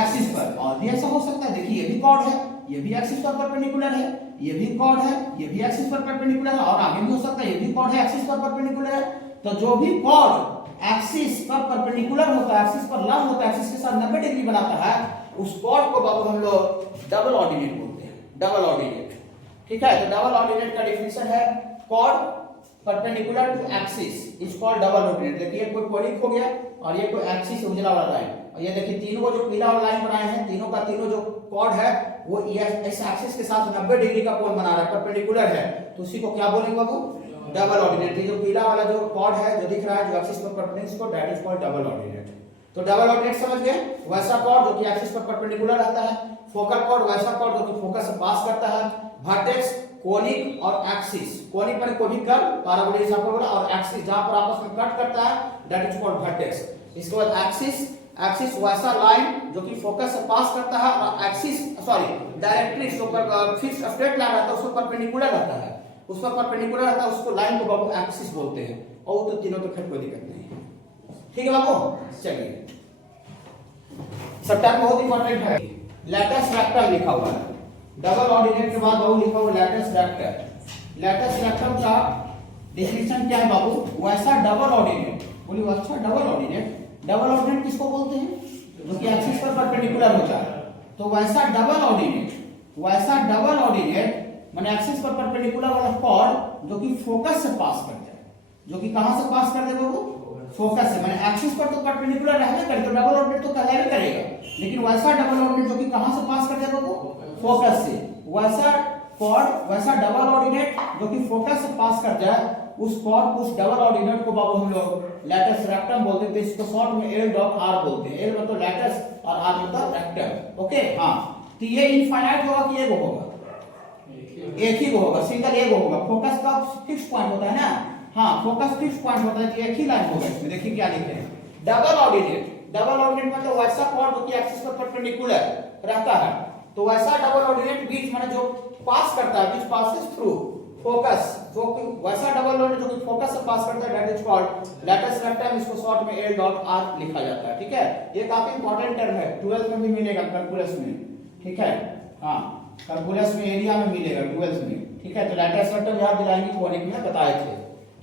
एक्सिस पर। और भी ऐसा हो सकता है, देखिए ये भी कॉर्ड है, ये भी एक्सिस पर परपेंडिकुलर है, ये भी कॉर्ड है, ये भी एक्सिस पर परपेंडिकुलर है, और आगे भी हो सकता है ये भी कॉर्ड है एक्सिस पर परपेंडिकुलर है। तो जो भी कॉर्ड एक्सिस पर परपेंडिकुलर होता है, एक्सिस पर लंब होता है, एक्सिस के साथ 90 डिग्री बनाता है, उस कॉर्ड को बाबू हम लोग डबल ऑर्डिनेट बोलते हैं, डबल ऑर्डिनेट। ठीक है, तो डबल ऑर्डिनेट का डेफिनेशन है chord perpendicular to axis is called double ordinate. देखिए कोई कोनिक हो गया और ये कोई एक्सिस उजला वाला लाइन, और ये देखिए तीनों जो पीला वाला लाइन बनाए हैं, तीनों का तीनों जो कॉर्ड है वो इस एक्सिस के साथ 90 डिग्री का कोण बना रहा है, परपेंडिकुलर है, तो उसी को क्या बोलेंगे बाबू? Double ordinate. ये जो पीला वाला जो कॉर्ड है जो दिख रहा है जो एक्सिस पर परपेंडिकुलर, इसको that is called double ordinate. तो डबल ऑर्डिनेट समझ गए? वैसा कॉर्ड जो कि एक्सिस पर परपेंडिकुलर रहता है, फोकल कॉर्ड वैसा कॉर्ड जो कि फोकस से पास करता है, वर्टेक्स कोनिक और एक्सिस, कोनिक पर कोई भी कर्व पैराबोलिक हाइपरबोला, और एक्सिस जहां पर आपस में कट करता है दैट इज कॉल्ड वर्टेक्स। इसके बाद एक्सिस, एक्सिस वैसा लाइन जो कि फोकस से पास करता है, और एक्सिस सॉरी डायरेक्ट्रिक्स जो पर फिक्स्ड स्ट्रेट लाइन रहता है उस पर परपेंडिकुलर रहता है, उस पर परपेंडिकुलर रहता है, उसको लाइन को बाबू एक्सिस बोलते हैं। और तो तीनों तो खैर कोई दिक्कत नहीं है, ठीक है बाबू। चलिए सब टर्म बहुत इंपॉर्टेंट है। लैटिस रेक्टम लिखा हुआ है, डबल ऑर्डिनेट के बाद बाबू लिखा हुआ लैटिस रेक्टम। लैटिस रेक्टम का डेफिनेशन क्या है बाबू? वैसा डबल ऑर्डिनेट, बोलिए अच्छा डबल ऑर्डिनेट, डबल ऑर्डिनेट किसको बोलते हैं? जो कि एक्सिस पर परपेंडिकुलर होता है। तो वैसा डबल ऑर्डिनेट, वैसा डबल ऑर्डिनेट माने एक्सिस पर परपेंडिकुलर वाला कॉर्ड जो कि फोकस से पास कर जाए, जो कि कहां से पास कर दे बाबू? फोकस से, माने एक्सिस पर तो परपेंडिकुलर रहने करे तो डबल ऑर्डिनेट तो कहलावे करेगा, लेकिन वैसा डबल ऑर्डिनेट जो कि कहां से पास कर दे बाबू? फोकस से। वैसा कॉर्ड, वैसा डबल ऑर्डिनेट जो कि फोकस से पास कर जाए, उस कॉर्ड, उस डबल ऑर्डिनेट को बाबू हम लोग लैटिस रेक्टम बोलते हैं। इसको शॉर्ट में एल डॉट आर बोलते हैं। एल मतलब लैटिस और आर मतलब रेक्टम। ओके हाँ, तो ये इनफाइनाइट होगा कि एक होगा? एक ही होगा, सिंगल एक होगा। फोकस का फिक्स पॉइंट होता है ना, हाँ फोकस फिक्स पॉइंट होता है, तो एक ही लाइन होगा इसमें। देखिए क्या लिखे हैं, डबल ऑर्डिनेट। डबल ऑर्डिनेट मतलब वैसा कॉर्ड जो कि एक्सिस पर परपेंडिकुलर रहता है, तो वैसा डबल ऑर्डिनेट बीच माने जो पास करता है, बीच पासेस थ्रू फोकस, जो कि वैसा डबल ऑर्डिनेट जो कि फोकस से पास करता है that is called lattice rectum. इसको शॉर्ट में एल डॉट आर लिखा जाता है। ठीक है, ये काफी इंपॉर्टेंट टर्म है, 12th में भी मिलेगा कैलकुलस में। ठीक है हाँ, कैलकुलस में एरिया में मिलेगा 12th में। ठीक है, तो लैटिस रेक्टम याद दिलाएंगे, कोनिक में बताए थे।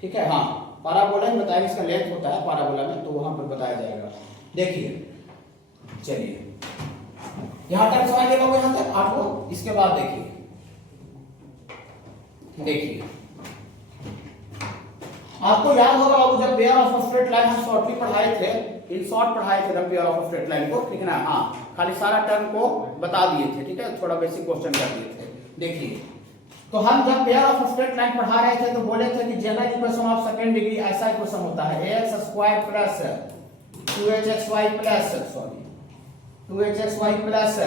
ठीक है हाँ, पैराबोला में बताया, इसका लेंथ होता है पैराबोला में, तो वहां पर बताया जाएगा। देखिए चलिए यहां तक समझ गए बाबू, यहां तक आपको। इसके बाद देखिए आपको याद होगा बाबू जब पेयर ऑफ स्ट्रेट लाइन हम शॉर्टली पढ़ाए थे, इन शॉर्ट पढ़ाए थे जब पेयर ऑफ स्ट्रेट लाइन को, ठीक है ना। हाँ, खाली सारा टर्म को बता दिए थे। ठीक है, थोड़ा बेसिक क्वेश्चन कर दिए थे। देखिए तो हम जब पेयर ऑफ स्ट्रेट लाइन पढ़ा रहे थे तो बोले थे कि general equation of second degree ऐसा इक्वेशन होता है, ax square plus 2hxy plus sorry 2hxy plus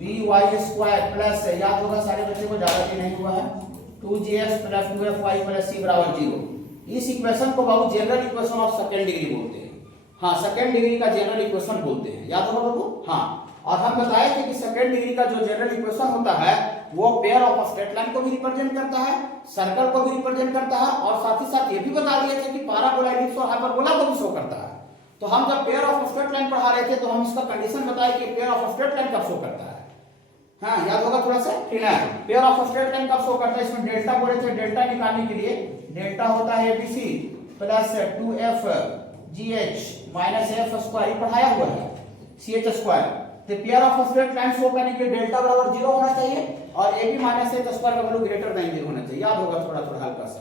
by square plus, याद होगा सारे बच्चे को, ज्यादा भी नहीं हुआ है, 2gx plus 2fy plus c बराबर 0। इस इक्वेशन को बाबू general equation of second degree बोलते हैं। हाँ, सेकंड डिग्री का जनरल इक्वेशन बोलते हैं, याद होगा बाबू। हाँ, और हम बताए थे कि सेकंड डिग्री का जो जनरल इक्वेशन होता है वो पेयर ऑफ स्ट्रेट लाइन को भी रिप्रेजेंट करता है, सर्कल को भी रिप्रेजेंट करता है, और साथ ही साथ ये भी बता दिए थे कि पैराबोला, एलिप्स और हाइपरबोला को भी शो करता है। तो हम जब पेयर ऑफ स्ट्रेट लाइन पढ़ा रहे थे तो हम इसका कंडीशन बताए कि पेयर ऑफ स्ट्रेट लाइन कब शो करता है। हाँ, याद होगा थोड़ा सा, ठीक है। पेयर ऑफ स्ट्रेट लाइन कब शो करता है, इसमें डेल्टा बोले थे, डेल्टा निकालने के लिए डेल्टा होता है ABC plus 2f gh minus f square, पढ़ाया हुआ है, ch स्क्वायर। तो pair of straight line show करने के लिए डेल्टा बराबर 0 होना चाहिए और ab माइनस h स्क्वायर का वैल्यू ग्रेटर देन 0 होना चाहिए। याद होगा थोड़ा थोड़ा हल्का सा,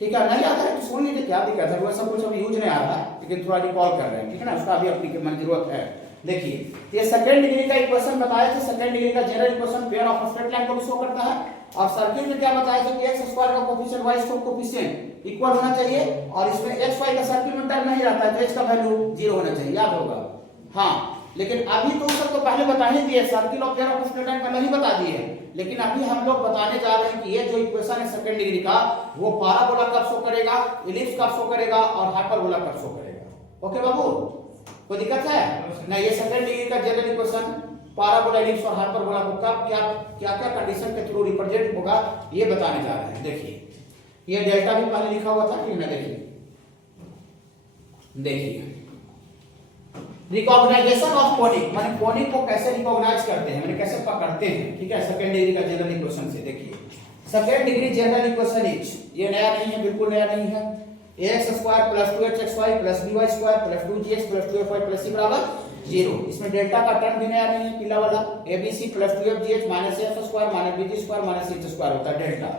ठीक है। नहीं आता है तो सुन लीजिए क्या दिक्कत है, वो सब कुछ अभी यूज नहीं आ रहा, लेकिन थोड़ा रिकॉल कर रहे हैं, ठीक है ना, उसका अभी अपनी जरूरत है। देखिए तो ये सेकंड डिग्री का इक्वेशन बताया था, सेकंड डिग्री का general equation pair of straight line को भी शो करता है। और सर्किल में क्या बताया था कि x स्क्वायर का coefficient y square coefficient equal होना चाहिए, और इसमें xy का सर्किल में टर्म नहीं रहता है तो h का वैल्यू 0 होना चाहिए, याद होगा। हाँ, लेकिन अभी तो सबको पहले बता ही दिए, सर्किल और पेयर ऑफ स्ट्रेट लाइन पहले ही बता दिए, लेकिन अभी हम लोग बताने जा रहे हैं कि ये जो इक्वेशन है सेकंड डिग्री का वो पैराबोला कब शो करेगा, एलिप्स कब शो करेगा और हाइपरबोला कब शो करेगा। ओके बाबू, कोई दिक्कत है ना? ये सेकंड डिग्री का जनरल इक्वेशन पाराबोला, एलिप्स और हाइपरबोला को कब क्या क्या क्या कंडीशन के थ्रू रिप्रेजेंट होगा ये बताने जा रहे हैं। देखिए ये डेल्टा भी पहले लिखा हुआ था कि ना, देखिए रिकॉग्नाइजेशन ऑफ कोनिक, माने कोनिक को कैसे रिकॉग्नाइज करते हैं, माने कैसे पकड़ते हैं। ठीक है, सेकंड डिग्री का जनरल इक्वेशन से देखिए second degree general equation is, ये नया नहीं है, बिल्कुल नया नहीं है, ax square plus 2hxy plus by square plus 2gx plus 2fy plus c बराबर 0। इसमें डेल्टा का टर्म भी नया नहीं है, पीला वाला abc plus 2fgh minus f square minus bg स्क्वायर माइनस h स्क्वायर होता है डेल्टा।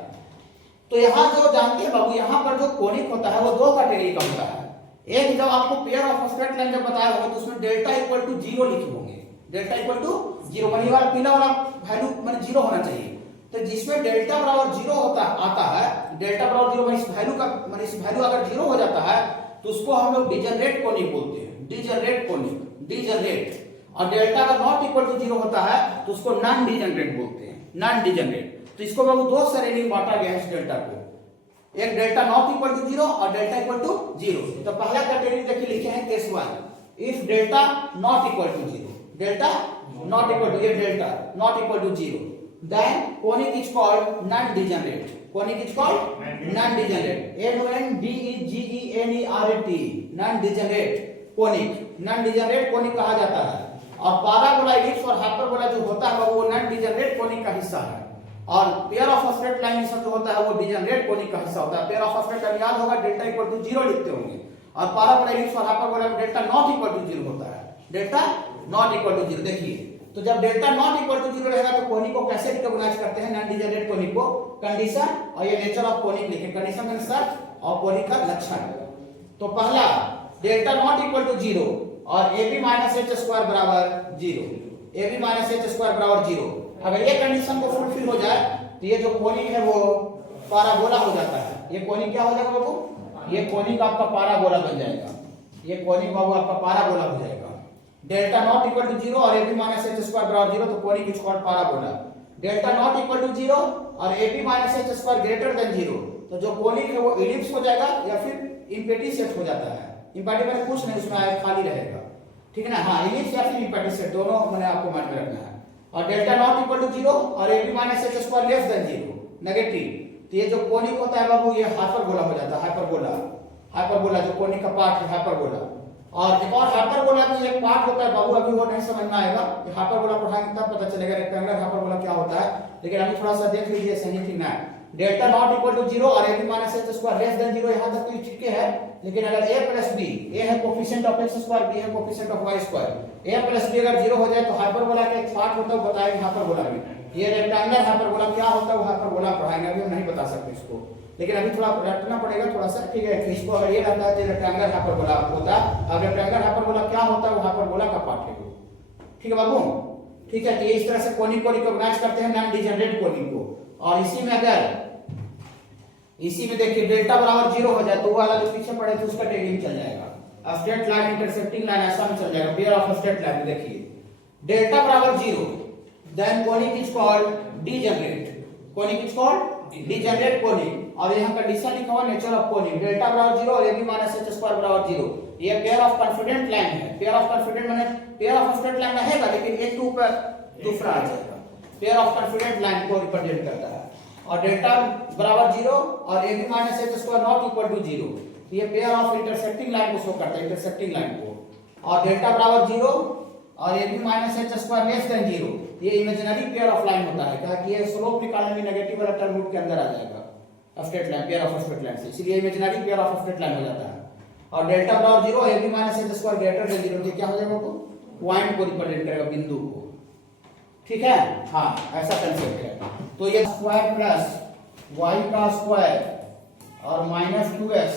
तो यहाँ जो जानते हैं बाबू, यहाँ पर जो कोनिक होता है वो दो कैटेगरी का होता है। एक जब आपको पेयर ऑफ स्ट्रेट लाइन जब बताया होगा तो उसमें डेल्टा इक्वल टू 0 लिखे होंगे, डेल्टा इक्वल टू 0 माने वाला पीला वाला वैल्यू माने 0 होना चाहिए। तो जिसमें डेल्टा बराबर 0 होता आता है, डेल्टा बराबर 0 माने इस वैल्यू का माने इस वैल्यू अगर 0 हो जाता है तो उसको हम लोग डिजनरेट कोनिक बोलते हैं, डिजनरेट कोनिक, डिजनरेट। और डेल्टा अगर नॉट इक्वल टू 0 होता है तो उसको नॉन डिजनरेट बोलते हैं, नॉन डिजनरेट। तो इसको बाबू दो श्रेणी में बांटा गया है इस डेल्टा को, एक डेल्टा नॉट इक्वल टू 0 और डेल्टा इक्वल टू 0। तो पहला कैटेगरी देखिए लिखे हैं case 1, if delta not equal to 0, delta not equal to, ये delta not equal to 0, then conic is called non-degenerate, conic is called non-degenerate, NONDEGENERATE, non-degenerate conic, non-degenerate conic कहा जाता है। और पाराबोला, एलिप्स और hyperbola जो होता है वो non-degenerate conic का हिस्सा है। और पेयर ऑफ स्ट्रेट लाइन ये सब जो होता है वो डिजनरेट कोनिक का हिस्सा होता है। पेयर ऑफ स्ट्रेट लाइन याद होगा डेल्टा इक्वल टू 0 लिखते होंगे, और पाराबोला, एलिप्स और हाइपरबोला में डेल्टा नॉट इक्वल टू 0 होता है, डेल्टा नॉट इक्वल टू 0। देखिए तो जब डेल्टा नॉट इक्वल टू 0 रहेगा तो कोनिक को कैसे रिकॉग्नाइज करते हैं, नॉन डिजनरेट कोनिक को, कंडीशन और ये नेचर ऑफ कोनिक लिखे, कंडीशन मींस शर्त और कोनिक का लक्षण। तो पहला डेल्टा नॉट इक्वल टू 0 और ab माइनस h स्क्वायर बराबर 0, ab माइनस h स्क्वायर बराबर 0। अगर ये कंडीशन को फुलफिल हो जाए तो ये जो कोनिक है वो पाराबोला हो जाता है। ये कोनिक क्या हो जाएगा बाबू, ये कोनिक आपका पाराबोला बन जाएगा, ये कोनिक बाबू आपका पाराबोला हो जाएगा। डेल्टा नॉट इक्वल टू 0 और ab माइनस h स्क्वायर बराबर 0 तो conic is called parabola. Delta not equal to 0 और ab minus h square greater than 0 तो जो कोनिक है वो इलिप्स हो जाएगा या फिर इम्पेटी सेट हो जाता है। इम्पेटी में कुछ नहीं उसमें खाली रहेगा, ठीक है ना। हाँ, इलिप्स या फिर इम्पेटी सेट दोनों मैंने आपको मान में रखना है। और डेल्टा नॉट इक्वल टू 0 और ab minus h square less than 0 negative, तो ये जो कोनिक होता है बाबू ये हाइपरबोला हो जाता है, हाइपरबोला, हाइपरबोला जो कोनिक का पार्ट है हाइपरबोला। और एक और हाइपरबोला में एक पार्ट होता है बाबू, अभी वो नहीं समझ में आएगा, ये हाइपरबोला पढ़ाएंगे तब पता चलेगा रेक्टेंगुलर हाइपरबोला क्या होता है, लेकिन अभी थोड़ा सा देख लीजिए सही ठीक ना। डेल्टा नॉट इक्वल टू 0 और ab minus h square less than 0 यहां तक तो ठीक है, लेकिन अगर a प्लस b, a है coefficient of x square, b है coefficient of y square, a plus b अगर 0 हो जाए तो हाइपरबोला का एक पार्ट होता है बताएंगे हाइपरबोला में। ये रेक्टेंगुलर हाइपरबोला क्या होता है वो हाइपरबोला पढ़ाएंगे, अभी हम नहीं बता सकते इसको, लेकिन अभी थोड़ा रटना पड़ेगा थोड़ा सा, ठीक है। इसको अगर ये रहता है तो रेक्टेंगुलर हाइपरबोला होता है। अब रेक्टेंगुलर हाइपरबोला क्या होता है वो हाइपरबोला का पार्ट है, ठीक है बाबू, ठीक है। तो इस तरह से कोनिक को रिकॉग्नाइज करते हैं नॉन डिजनरेट कोनिक को। और इसी में अगर इसी में देखिए डेल्टा बराबर 0 हो जाए तो वो वाला जो पीछे पड़े थे उसका टेगिंग चल जाएगा, स्ट्रेट लाइन इंटरसेक्टिंग लाइन ऐसा में चल जाएगा। पेयर ऑफ स्ट्रेट लाइन में देखिए डेल्टा बराबर 0 then conic is called degenerate, conic is called degenerate conic. और यहां कंडीशन लिखा हुआ नेचर ऑफ कोनिक, डेल्टा बराबर 0 और ab माइनस h स्क्वायर बराबर 0। ये पेयर ऑफ कॉन्फिडेंट लाइन है, पेयर ऑफ कॉन्फिडेंट माने पेयर ऑफ स्ट्रेट लाइन रहेगा लेकिन एक के ऊपर दूसरा आ जाएगा, पेयर ऑफ कॉन्फिडेंट लाइन को रिप्रेजेंट करता है। और डेल्टा बराबर 0 और ab minus h square not equal to 0 तो ये पेयर ऑफ इंटरसेक्टिंग लाइन को शो करता है, इंटरसेक्टिंग लाइन को। और डेल्टा बराबर 0 और ab minus h square less than 0 ये इमेजिनरी पेयर ऑफ लाइन होता है, कहा कि ये स्लोप निकालने में नेगेटिव वाला टर्म रूट के अंदर आ जाएगा straight line, pair of straight line से, इसलिए imaginary pair of straight line हो जाता है। और डेल्टा बराबर 0 ab minus h square greater than 0 ये क्या हो जाएगा, पॉइंट को रिप्रेजेंट करेगा, बिंदु को, ठीक है। हाँ ऐसा कंसेप्ट है। तो ये स्क्वायर प्लस y का स्क्वायर और माइनस 2x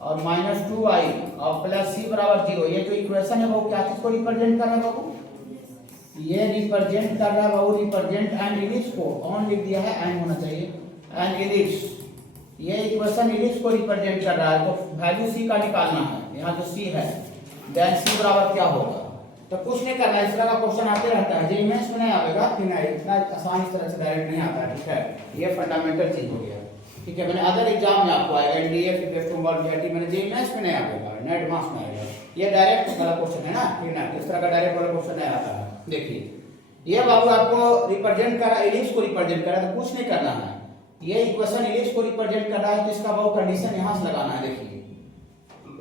और माइनस 2y और प्लस c बराबर 0 ये जो इक्वेशन है वो क्या चीज को रिप्रेजेंट कर रहा है बाबू, ये रिप्रेजेंट कर रहा है बाबू, रिप्रेजेंट एंड इलिप्स को, ऑन लिख दिया है एंड होना चाहिए, एंड इलिप्स, ये इक्वेशन इलिप्स को रिप्रेजेंट कर रहा है। तो वैल्यू c का निकालना है, यहाँ जो c है देन c बराबर क्या होगा, तो कुछ नहीं करना, इस तरह का क्वेश्चन आते रहता है, जो इमेज में नहीं आएगा फिर नहीं, इतना आसान इस तरह से डायरेक्ट नहीं आता है, ठीक है। ये फंडामेंटल चीज हो गया, ठीक है। मैंने अदर एग्जाम में आपको आएगा एनडीए फिर बेस्ट बॉल बीआरटी मैंने जे इमेज में नहीं आएगा, नेट मार्क्स में आएगा। ये डायरेक्ट वाला क्वेश्चन है ना, ठीक है ना, इस तरह का डायरेक्ट वाला क्वेश्चन नहीं आता है। देखिए ये बाबू आपको रिप्रेजेंट कर रहा है, एलिप्स को रिप्रेजेंट कर रहा है, तो कुछ नहीं करना है। ये इक्वेशन एलिप्स को रिप्रेजेंट कर रहा है, तो इसका बाबू कंडीशन यहां से लगाना है। देखिए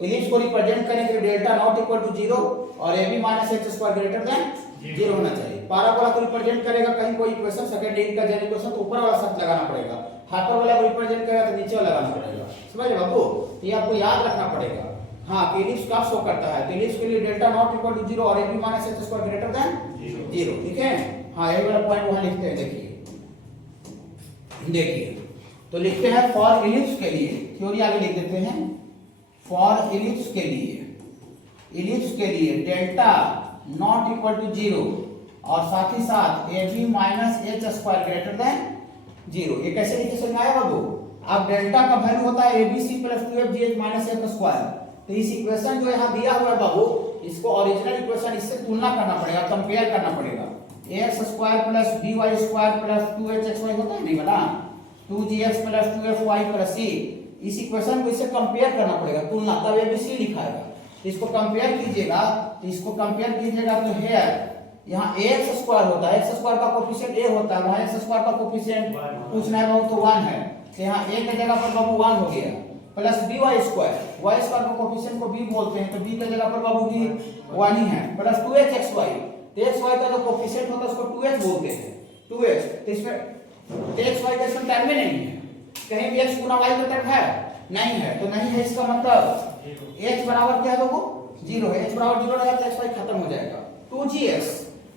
एलिप्स को रिप्रेजेंट करेंगे तो डेल्टा नॉट इक्वल टू 0 और a B minus H square greater than 0 होना चाहिए। पैराबोला को रिप्रेजेंट करेगा कहीं कोई इक्वेशन सेकंड डिग्री का जेड इक्वेशन तो ऊपर वाला शब्द लगाना पड़ेगा, हाइपरबोला को रिप्रेजेंट करेगा तो नीचे वाला लगाना पड़ेगा। समझ रहे बाबू, ये आपको याद रखना पड़ेगा। हाँ कि एलिप्स का शो करता है, तो एलिप्स के लिए डेल्टा नॉट इक्वल टू 0 और a B minus H square greater than 0। ठीक है, हाँ यही वाला पॉइंट वहां लिखते हैं। देखिए तो लिखते हैं फॉर एलिप्स के लिए, थ्योरी आगे लिख देते हैं। फॉर एलिप्स के लिए डेल्टा नॉट इक्वल टू 0 और साथ ही साथ a B minus H square greater than 0। ये कैसे लिखे समझ आया बाबू? अब डेल्टा का वैल्यू होता है a b c plus 2fgh minus f square. तो इस इक्वेशन जो यहाँ दिया हुआ है बाबू, इसको ओरिजिनल इक्वेशन इससे तुलना करना पड़ेगा, कंपेयर करना पड़ेगा। X square plus b y square plus 2hxy होता है नहीं बना, 2gx plus 2fy plus c। इस इक्वेशन को इससे कंपेयर करना पड़ेगा, तुलना, तब एबीसी लिखाएगा। इसको कंपेयर कीजिएगा, तो इसको कंपेयर कीजिएगा तो है यहाँ एक्स स्क्वायर होता है, एक्स स्क्वायर का कोफिशिएंट ए होता है, वहाँ एक्स स्क्वायर का कोफिशिएंट पूछना है बाबू तो 1 है, तो यहाँ ए की जगह पर बाबू 1 हो गया, plus b y square, y square का कोफिशिएंट को बी बोलते हैं, तो बी की जगह पर बाबू बी 1 ही है, प्लस 2hxy, तो xy का जो कोफिशिएंट होता है उसको 2h बोलते हैं, 2h। तो इसमें xy का इसमें टर्म में नहीं है, कहीं भी x गुना y का टर्म है नहीं है, तो नहीं है, इसका मतलब h बराबर क्या है बाबू 0 है, h बराबर 0 रहेगा तो xy खत्म हो जाएगा। 2gx,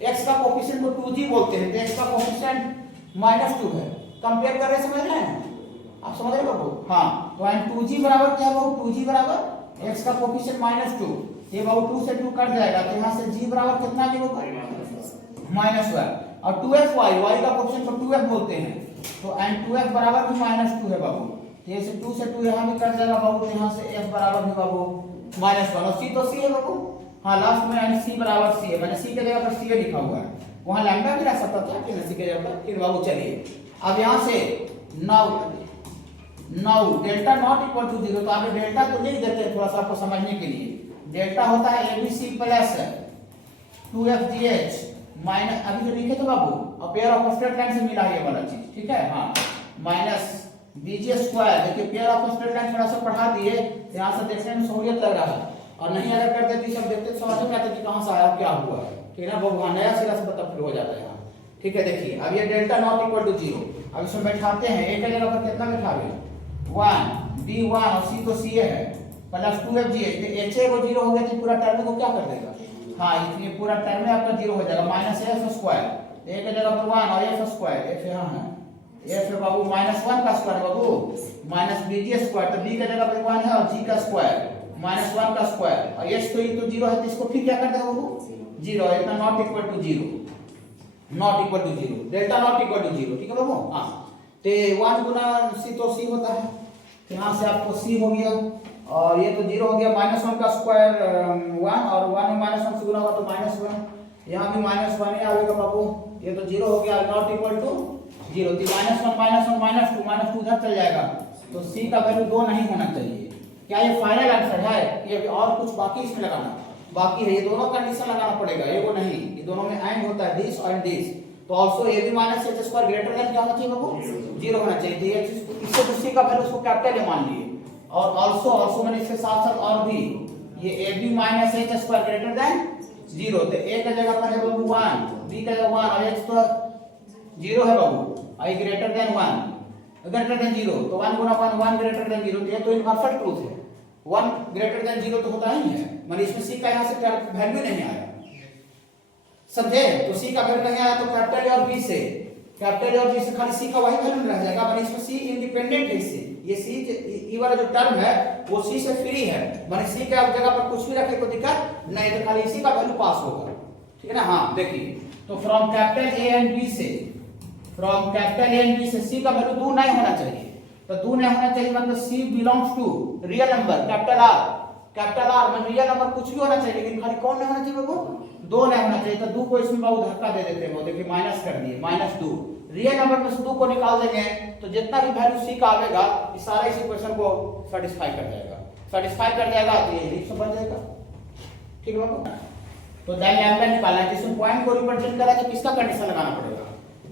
x का कोफिशिएंट को 2g बोलते हैं, तो x का कोफिशिएंट -2 है, कंपेयर कर रहे समझ रहे हैं आप, समझ रहे बाबू? हाँ, तो 2g बराबर क्या है बाबू, 2g बराबर x का कोफिशिएंट -2, ये बाबू 2 से 2 कट जाएगा, तो यहाँ से g बराबर कितना आ जाएगा -1, और 2fy, y का कोफिशिएंट को 2f बोलते हैं, तो एंड 2f बराबर भी -2 है बाबू, तो ये से 2 से 2 यहाँ भी कट जाएगा बाबू, तो यहाँ से f बराबर भी बाबू -1, और c तो c है बाबू। हाँ लास्ट में यानी c बराबर c है, मैंने c के जगह पर c लिखा हुआ है, वहाँ लैम्डा भी रह सकता था कि c के जगह पर। फिर बाबू चलिए अब यहाँ से now delta not equal to 0, तो आगे डेल्टा तो लिख देते हैं थोड़ा सा आपको समझने के लिए। डेल्टा होता है एबीसी प्लस 2fgh माइनस, अभी जो लिखे थे बाबू, और पेयर ऑफ स्ट्रेट लाइन से मिला है ये वाला चीज, ठीक है, हाँ, माइनस बीजे स्क्वायर। देखिए पेयर ऑफ स्ट्रेट लाइन थोड़ा सा पढ़ा दिए, यहाँ से देखने में सहूलियत लग रहा है, और नहीं अगर करते तो सब देखते समझ में आता कि कहाँ से आया क्या हुआ है, ठीक है ना बाबू, नया सिरा से पता फिर हो जाता है यहाँ। ठीक है, देखिए अब ये डेल्टा नॉट इक्वल टू 0, अब इसमें बैठाते हैं, एक जगह पर कितना बैठावे 1 d1 और c तो c है प्लस 2fgh, तो h को 0 हो गया तो पूरा टर्म को क्या कर देगा, हाँ इसलिए पूरा टर्म में आपका 0 हो जाएगा, माइनस f स्क्वायर, एक जगह पर 1 और f स्क्वायर, f यहाँ है, f बाबू -1 का स्क्वायर बाबू, माइनस bg स्क्वायर, तो b का जगह पर 1 है और g का स्क्वायर -1 का स्क्वायर, और h तो 0 है, तो इसको फिर क्या कर देगा बाबू 0, इतना not equal to 0, not equal to 0, delta not equal to 0, ठीक है बाबू। हाँ तो 1 गुना c तो c होता है, तो यहाँ से आपको c हो गया, और ये तो 0 हो गया, -1 का स्क्वायर 1, और 1 में -1 से गुना हुआ तो -1, यहाँ भी -1 ही आएगा बाबू, ये तो 0 हो गया, नॉट इक्वल टू 0, तो -1 -2 उधर चल जाएगा, तो c का वैल्यू 2 नहीं होना चाहिए। क्या ये फाइनल आंसर है, ये और कुछ बाकी इसमें लगाना बाकी है, ये दोनों कंडीशन लगाना पड़ेगा, ये वो नहीं, ये दोनों में एंड होता है दिस और दिस, तो also a B minus H square greater than क्या होना चाहिए बाबू 0 होना चाहिए, तो ये इससे दूसरी का वैल्यू उसको कैपिटल मान लिए, और आल्सो मैंने इसके साथ साथ और भी ये a B minus H square greater than 0, तो ए का जगह पर है बाबू 1, बी का जगह 1, और एच तो 0 है बाबू, और ग्रेटर देन 1 ग्रेटर देन 0, तो 1 गुना 1 ग्रेटर देन 0, तो ये तो इनवर्टेड ट्रूथ है, 1 ग्रेटर देन 0 तो होता ही है, मतलब इसमें c का यहाँ से वैल्यू नहीं आया, समझे? तो c का वैल्यू नहीं आया, तो कैपिटल और b से, कैपिटल और b से खाली c का वही वैल्यू रह जाएगा, मतलब इसमें c इंडिपेंडेंट है इससे, ये c ये वाला जो टर्म है वो c से फ्री है, मतलब c के जगह पर कुछ भी रखे कोई दिक्कत नहीं, तो खाली इसी का वैल्यू पास होगा, ठीक है ना। हाँ देखिए, तो from capital A and B से, from capital A and B से c का वैल्यू 2 नहीं होना चाहिए, तो 2 नहीं होना चाहिए, मतलब c belongs to real number capital R में रियल नंबर कुछ भी होना चाहिए, लेकिन खाली कौन नहीं होना चाहिए बाबू 2 नहीं होना चाहिए, तो 2 को इसमें बाबू धक्का दे देते हैं, वो देखिए माइनस कर दिए, -2, रियल नंबर में से 2 को निकाल देंगे, तो जितना भी वैल्यू c का आएगा ये सारा इस इक्वेशन को सेटिस्फाई कर जाएगा, तो ये एलिप्स बन जाएगा, ठीक है बाबू। तो देन लैम्डा निकालना है, जिसमें पॉइंट को रिप्रेजेंट करा तो किसका कंडीशन लगाना पड़ेगा,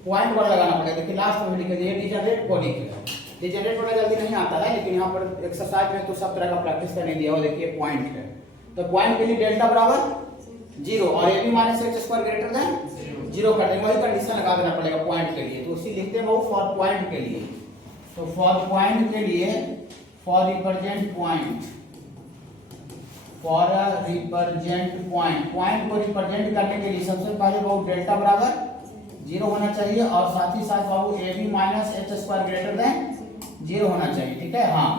पॉइंट वाला लगाना पड़ेगा। देखिए लास्ट में लिखे ये डिजनरेट कोनिक है, डिजनरेट वाला जल्दी नहीं आता है, लेकिन यहाँ पर एक्सरसाइज में तो सब तरह का प्रैक्टिस करने दिया हो। देखिए पॉइंट है, तो पॉइंट के लिए डेल्टा बराबर 0 और a B minus x square greater than 0 कर देंगे, वही कंडीशन लगा देना पड़ेगा पॉइंट के लिए। तो उसी लिखते हैं वो फॉर पॉइंट के लिए, तो फॉर पॉइंट के लिए for represent point, for represent point, point को रिप्रेजेंट करने के लिए सबसे पहले वो डेल्टा बराबर 0 होना चाहिए और साथ ही साथ बाबू A B minus H square greater than 0 होना चाहिए, ठीक है। हाँ,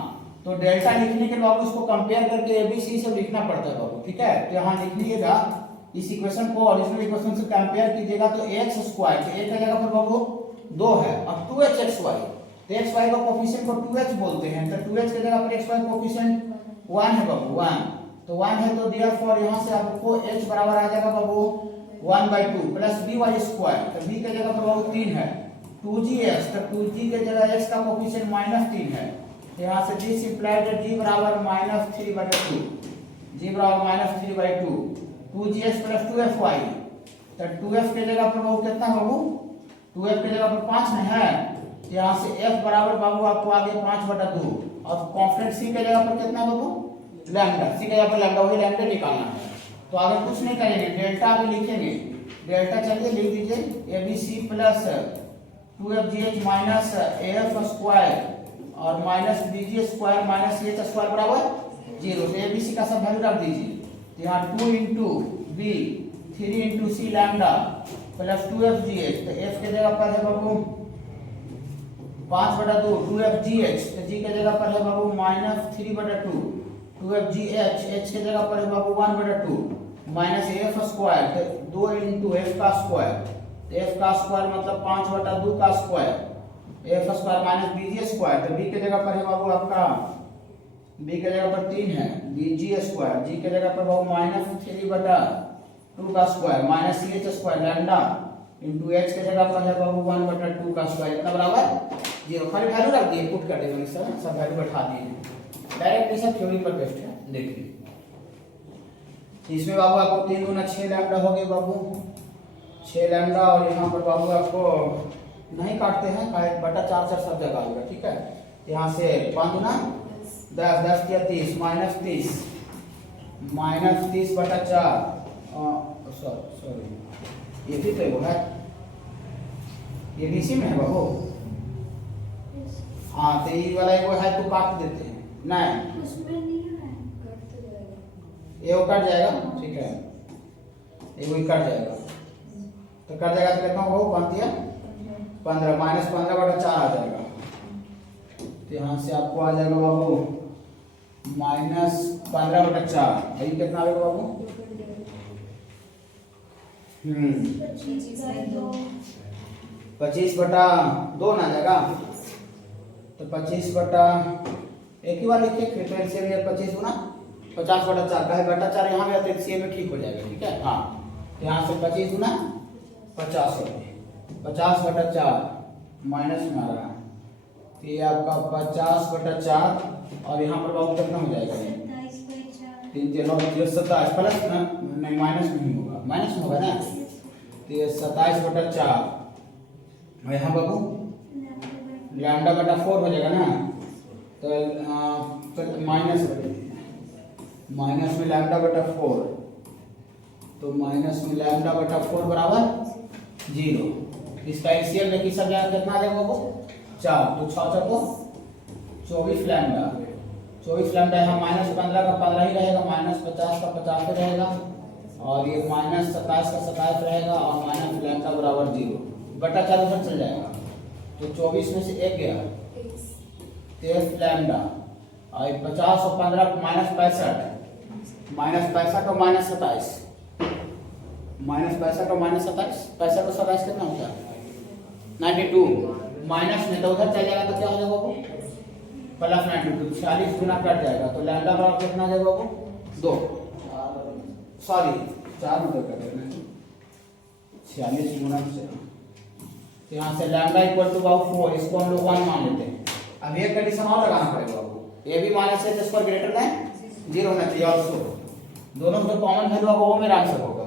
तो डेल्टा लिखने के बाद उसको कंपेयर करके ए बी सी से लिखना पड़ता है बाबू, ठीक है। तो यहाँ लिख लीजिएगा इस इक्वेशन को ओरिजिनल इक्वेशन से कंपेयर कीजिएगा, तो एक्स स्क्वायर तो एक जगह पर बाबू 2 है, अब 2h एक्स वाई, तो एक्स वाई का कोफिशिएंट को 2h बोलते हैं, तो 2h की जगह पर एक्स वाई कोफिशिएंट 1 है बाबू, 1, तो 1 है, तो देयरफॉर यहाँ से आपको h बराबर आ जाएगा बाबू 1/2 प्लस बी वाई स्क्वायर, तो b की जगह पर बाबू 3 है, 2gx, तो 2g की जगह x का कोफिशिएंट -3 है, यहाँ से दिस इंप्लाइड दैट g बराबर -3/2, g बराबर -3/2, 2gx प्लस 2fy, तो 2f की जगह पर बाबू कितना बाबू, 2f की जगह पर 5 है, यहाँ से f बराबर बाबू आपको आ गया 5/2 और कांस्टेंट c की जगह पर कितना बाबू लैम्डा, c की जगह पर लैम्डा, वही लैम्डा निकालना है। तो आगे कुछ नहीं करेंगे, डेल्टा आगे लिखेंगे, डेल्टा चलिए लिख दीजिए abc plus 2fgh minus af square और माइनस bg स्क्वायर माइनस h स्क्वायर बराबर 0, तो abc का सब वैल्यू रख दीजिए, तो यहाँ 2 into b 3 into c lambda plus 2fgh, तो f के जगह पर है बाबू 5/2 2fgh, तो g के जगह पर है बाबू -3/2 2fgh, h के जगह पर है बाबू 1/2 माइनस af स्क्वायर, तो 2 इंटू f का स्क्वायर, तो f का स्क्वायर मतलब 5/2 का square, f square minus bg square, तो b के जगह पर है बाबू आपका b के जगह पर 3 है bg स्क्वायर, g के जगह पर बाबू -3/2 का square minus ch square lambda into h के जगह पर है बाबू 1/2 का स्क्वायर, इतना बराबर 0, खाली वैल्यू रख दिए, पुट कर देंगे सर, सब वैल्यू बैठा दिए, डायरेक्ट ये सब थ्योरी पर बेस्ड है। देखिए इसमें बाबू आपको 3 गुना 6 लैम्डा हो गए बाबू, 6 लैम्डा, और यहाँ पर बाबू आपको नहीं काटते हैं, 1/4 सब जगह आएगा, ठीक है। यहाँ से 5 गुना 10, 10 या 30 -30 -30/4, सॉरी ये भी तो वो है, ये भी इसी में है बाबू, हाँ, तो ये वाला वो है तो काट देते हैं, नहीं उसमें नहीं है, कट जाएगा, ये वो कट जाएगा, ठीक है, ये वही कट जाएगा, तो कट जाएगा तो कितना होगा 15 -15/4 आ जाएगा, तो यहाँ से आपको आ जाएगा बाबू -15/4, यही कितना आएगा बाबू 25/2 ना जाएगा, तो 25 एक ही बार लिखिए, फिर एलसीएम में 25 गुना 50/4 का है, -4 यहाँ भी एलसीएम में ठीक हो जाएगा, ठीक है। हाँ, यहाँ से 25 गुना 50 हो गए, 50/4 माइनस में आ रहा है, तो ये आपका 50/4 और यहाँ पर बाबू कितना हो जाएगा 3 3 9 27 प्लस नहीं माइनस नहीं होगा, माइनस में होगा ना, तो ये 27/4 और यहाँ बाबू λ/4 हो जाएगा ना, तो माइनस में λ/4, तो माइनस में λ/4 बराबर 0, इसका एलसीएम में किस जगह कितना आ जाएगा बाबू 4, तो 6 को 24 लैम्डा, 24 लैम्डा, यहाँ -15 का 15 ही रहेगा, -50 का 50 ही रहेगा, और ये -27 का 27 रहेगा, और माइनस लैम्डा बराबर 0 /4 उधर चल जाएगा, तो 24 में से 1 गया 23 लैम्डा, और 50 और 15 -65 -65 और -27 -65 और -27 65 और 27 कितना होता है 92, माइनस में तो उधर चल जाएगा, तो क्या हो जाएगा बाबू +92, 40 गुना कट जाएगा, तो लैम्डा बराबर कितना आ जाएगा बाबू 2, सॉरी 4 मतलब कर देना 46 गुना, तो यहाँ से लैम्डा इक्वल टू बाबू 4, इसको हम लोग 1 मान लेते हैं। अब ये कंडीशन और लगाना पड़ेगा बाबू, A B minus H square greater than 0 होना चाहिए, और दोनों में जो कॉमन वैल्यू होगा वो मेरा आंसर होगा,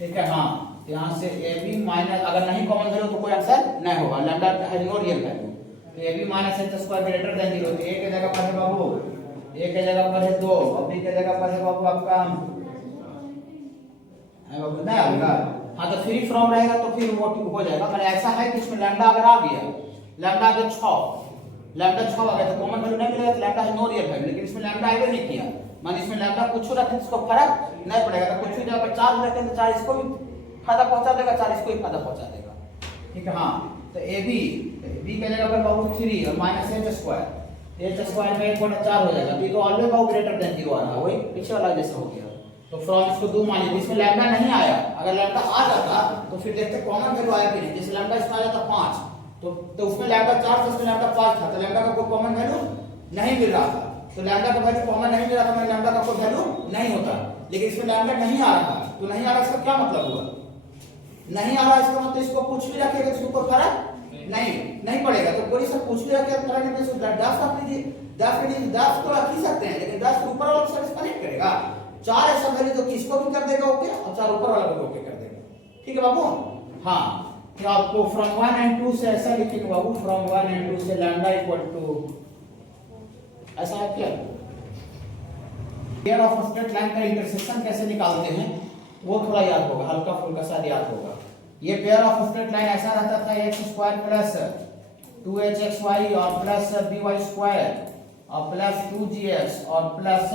ठीक है हाँ, यहाँ से ए बी माइनस, अगर नहीं कॉमन वैल्यू तो कोई आंसर नहीं होगा, lambda has no real value. तो A B minus H square greater than 0, तो ए के जगह पर है बाबू, ए के जगह पर है 2 और बी के जगह पर है बाबू आपका बाबू नहीं आएगा। हाँ तो फ्री फ्रॉम रहेगा तो फिर वो हो जाएगा। मैंने ऐसा है कि इसमें लैम्डा अगर आ गया, लैम्डा आ गया 6, लैम्डा 6 आ गया तो कॉमन वैल्यू नहीं मिलेगा, तो lambda has no real value. लेकिन इसमें लैम्डा आएगा नहीं किया, माने इसमें लैम्डा कुछ रखें तो इसको फर्क नहीं पड़ेगा, तो कुछ भी जगह पर 4 रखें तो 4 इसको भी फायदा पहुंचा देगा, 4 इसको भी फायदा पहुंचा देगा। ठीक है हाँ, तो ए बी के जगह पर बाबू 3 और माइनस एच स्क्वायर में 1/4 हो जाएगा, तो ये तो ऑलवेज बाबू ग्रेटर देन 0 आ रहा है, वही पीछे वाला जैसा हो गया। तो फ्रॉम इसको 2 मान लीजिए, इसमें लैम्डा नहीं आया, अगर लैम्डा आ जाता तो फिर देखते कॉमन वैल्यू आया कि नहीं। जैसे लैम्डा इसमें आ जाता 5, तो उसमें लैम्डा 4 था, उसमें लैम्डा 5 था, तो लैम्डा का कोई कॉमन वैल्यू नहीं मिल रहा था, तो लैम्डा का वैल्यू कॉमन नहीं मिल रहा था, मैंने लैम्डा का कोई वैल्यू नहीं होता। लेकिन इसमें लैम्डा नहीं आ रहा, तो नहीं आ रहा इसका क्या मतलब हुआ, नहीं आ रहा इसका मतलब इसको कुछ भी रखेगा इसके ऊपर फर्क नहीं पड़ेगा। तो कोई सब कुछ भी रखेगा फर्क नहीं पड़ेगा, 10 रख लीजिए, 10 तो रख ही सकते हैं, लेकिन 10 के ऊपर वाला सब इसका नहीं करेगा। 4 ऐसा वैल्यू तो किसको भी कर देगा ओके, और 4 ऊपर वाला को ओके कर देगा। ठीक है बाबू हाँ, तो आपको फ्रॉम 1 and 2 से ऐसा लिखेंगे बाबू, फ्रॉम 1 and 2 से लैम्डा इक्वल टू ऐसा है क्या, पेयर ऑफ स्ट्रेट लाइन का इंटरसेक्शन कैसे निकालते हैं वो थोड़ा याद होगा, हल्का फुल्का सा याद होगा। ये पेयर ऑफ स्ट्रेट लाइन ऐसा रहता था, x स्क्वायर प्लस 2hxy और प्लस by स्क्वायर और प्लस 2gx और प्लस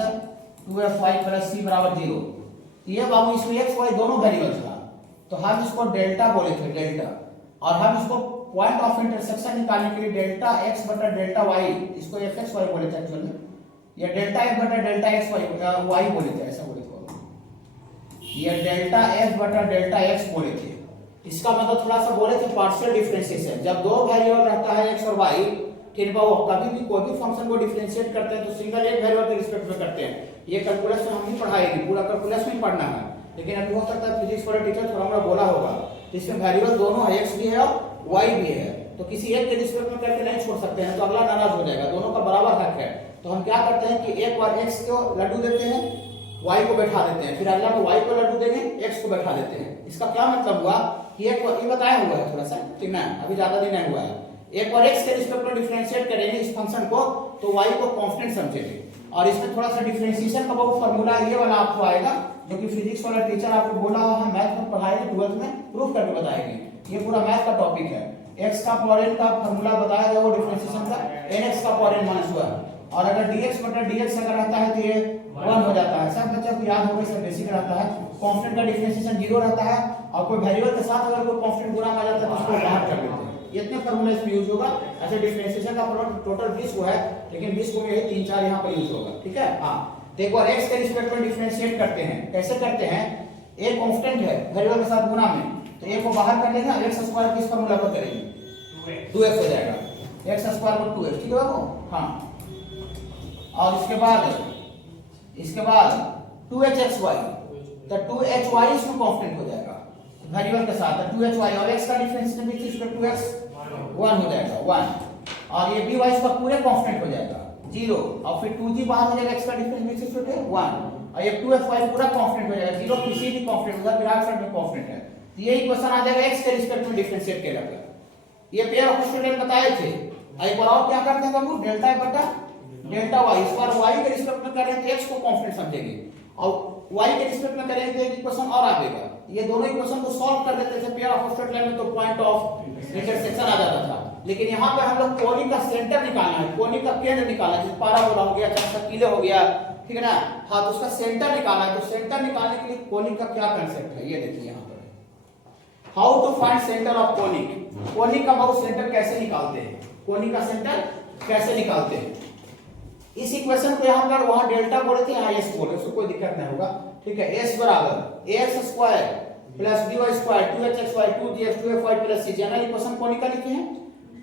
2fy प्लस c बराबर 0। ये बाबू इसमें x y दोनों वेरिएबल था, तो हम इसको डेल्टा बोले थे, डेल्टा, और हम इसको पॉइंट ऑफ इंटरसेक्शन निकालने के लिए डेल्टा x बटा डेल्टा y, इसको fxy बोले थे एक्चुअली, या डेल्टा f बटा डेल्टा x y बोले थे, ऐसा बोले थे, ये डेल्टा f बटा डेल्टा x बोले थे। इसका मतलब थोड़ा सा बोले थे पार्शियल डिफरेंशिएशन, जब दो वेरिएबल रहता है x और y, फिर वो कभी भी कोई भी फंक्शन को डिफरेंशिएट करते हैं तो सिंगल एक वेरिएबल के रिस्पेक्ट में करते हैं। ये कैलकुलस में हम भी पढ़ाएंगे, पूरा कैलकुलस में पढ़ना है, लेकिन अभी हो सकता है फिजिक्स वाला टीचर थोड़ा मोड़ा बोला होगा, तो इसमें वेरिएबल दोनों है, x भी है और y भी है, तो किसी एक के रिस्पेक्ट में करके नहीं छोड़ सकते हैं, तो अगला नाराज हो जाएगा, दोनों का बराबर हक है। तो हम क्या करते हैं कि एक बार x को लड्डू देते हैं, y को बैठा देते हैं, फिर अगला में y को लड्डू देंगे, x को बैठा देते हैं। इसका क्या मतलब हुआ कि ये बताया हुआ है थोड़ा सा, ठीक ना, अभी ज्यादा दिन नहीं हुआ है। एक बार x के रिस्पेक्ट में डिफरेंशिएट करेंगे इस फंक्शन को, तो y को कांस्टेंट समझेंगे, और इसमें थोड़ा सा डिफरेंशिएशन का बहुत फार्मूला ये वाला आपको आएगा, जो कि फिजिक्स वाला टीचर आपको बोला हो, हम मैथ में पढ़ाएंगे, 12th में प्रूफ करके बताएंगे। ये पूरा मैथ का टॉपिक है, x का पावर n का फार्मूला बताया गया, वो डिफरेंशिएशन का nx का पावर n माइनस 1, और अगर dx बटा dx अगर रहता है तो ये 1 हो जाता है। सब बच्चों को याद होगा, इसका बेसिक रहता है। कांस्टेंट का डिफरेंशिएशन 0 रहता है, और कोई वेरिएबल के साथ अगर कोई कांस्टेंट गुणा आ जाता है तो उसको बाहर कर देते हैं। इतने फार्मूला इसमें यूज होगा। ऐसे डिफरेंशिएशन का फार्मूला टोटल 20 को है, लेकिन 20 को में यही 3-4 यहां पर यूज होगा, ठीक है हां। तो एक बार x के रिस्पेक्ट में डिफरेंशिएट करते हैं, कैसे करते हैं, a कांस्टेंट है वेरिएबल के साथ गुणा में, तो a को बाहर कर लेंगे, x स्क्वायर किस फार्मूला पर करेंगे, 2x हो जाएगा, x स्क्वायर को 2x, ठीक है बाबू हां। और इसके बाद 2hxy, तो 2hy इसमें कांस्टेंट हो जाएगा वेरिएबल के साथ, 2hy और x का डिफरेंशिएशन भी इसका 2x 1 हो जाएगा 1, और ये by इसका पूरे कांस्टेंट हो जाएगा 0, और फिर 2g बाहर हो जाएगा, x का डिफरेंशिएशन छोटे 1, और ये 2fy पूरा कांस्टेंट हो जाएगा 0, किसी भी कांस्टेंट उधर विराट साइड में कांस्टेंट है। तो ये इक्वेशन आ जाएगा x के रिस्पेक्ट में डिफरेंशिएट किया जाएगा। ये पेयर ऑफ स्टूडेंट बताए थे। एक बार और क्या करते हैं बाबू, डेल्टा f बटा डेल्टा y, इस बार y के रिस्पेक्ट में करें तो x को कांस्टेंट समझेंगे, और y के रिस्पेक्ट में करें तो एक इक्वेशन और आएगा। ये दोनों इक्वेशन को सॉल्व कर देते थे पेयर ऑफ स्ट्रेट लाइन में, तो पॉइंट ऑफ इंटरसेक्शन आ जाता था। लेकिन यहाँ पे हम लोग कोनिक का सेंटर निकालना है, कोनिक का केंद्र निकालना है, जैसे पाराबोला हो गया, सर्किल हो गया, ठीक है ना, हाँ, तो उसका सेंटर निकालना है। तो सेंटर निकालने के लिए कोनिक का क्या कांसेप्ट है, ये देखिए यहाँ पर, how to find centre of conic. Conic का बहुत सेंटर कैसे निकालते हैं, कोनिक का सेंटर कैसे निकालते हैं। इस इक्वेशन को यहाँ पर वहां डेल्टा बोले थे, यहाँ s बोले, उसको कोई दिक्कत नहीं होगा, ठीक है। s बराबर ax square plus by square 2hxy 2gx 2fy plus c, general equation conic का लिखे हैं।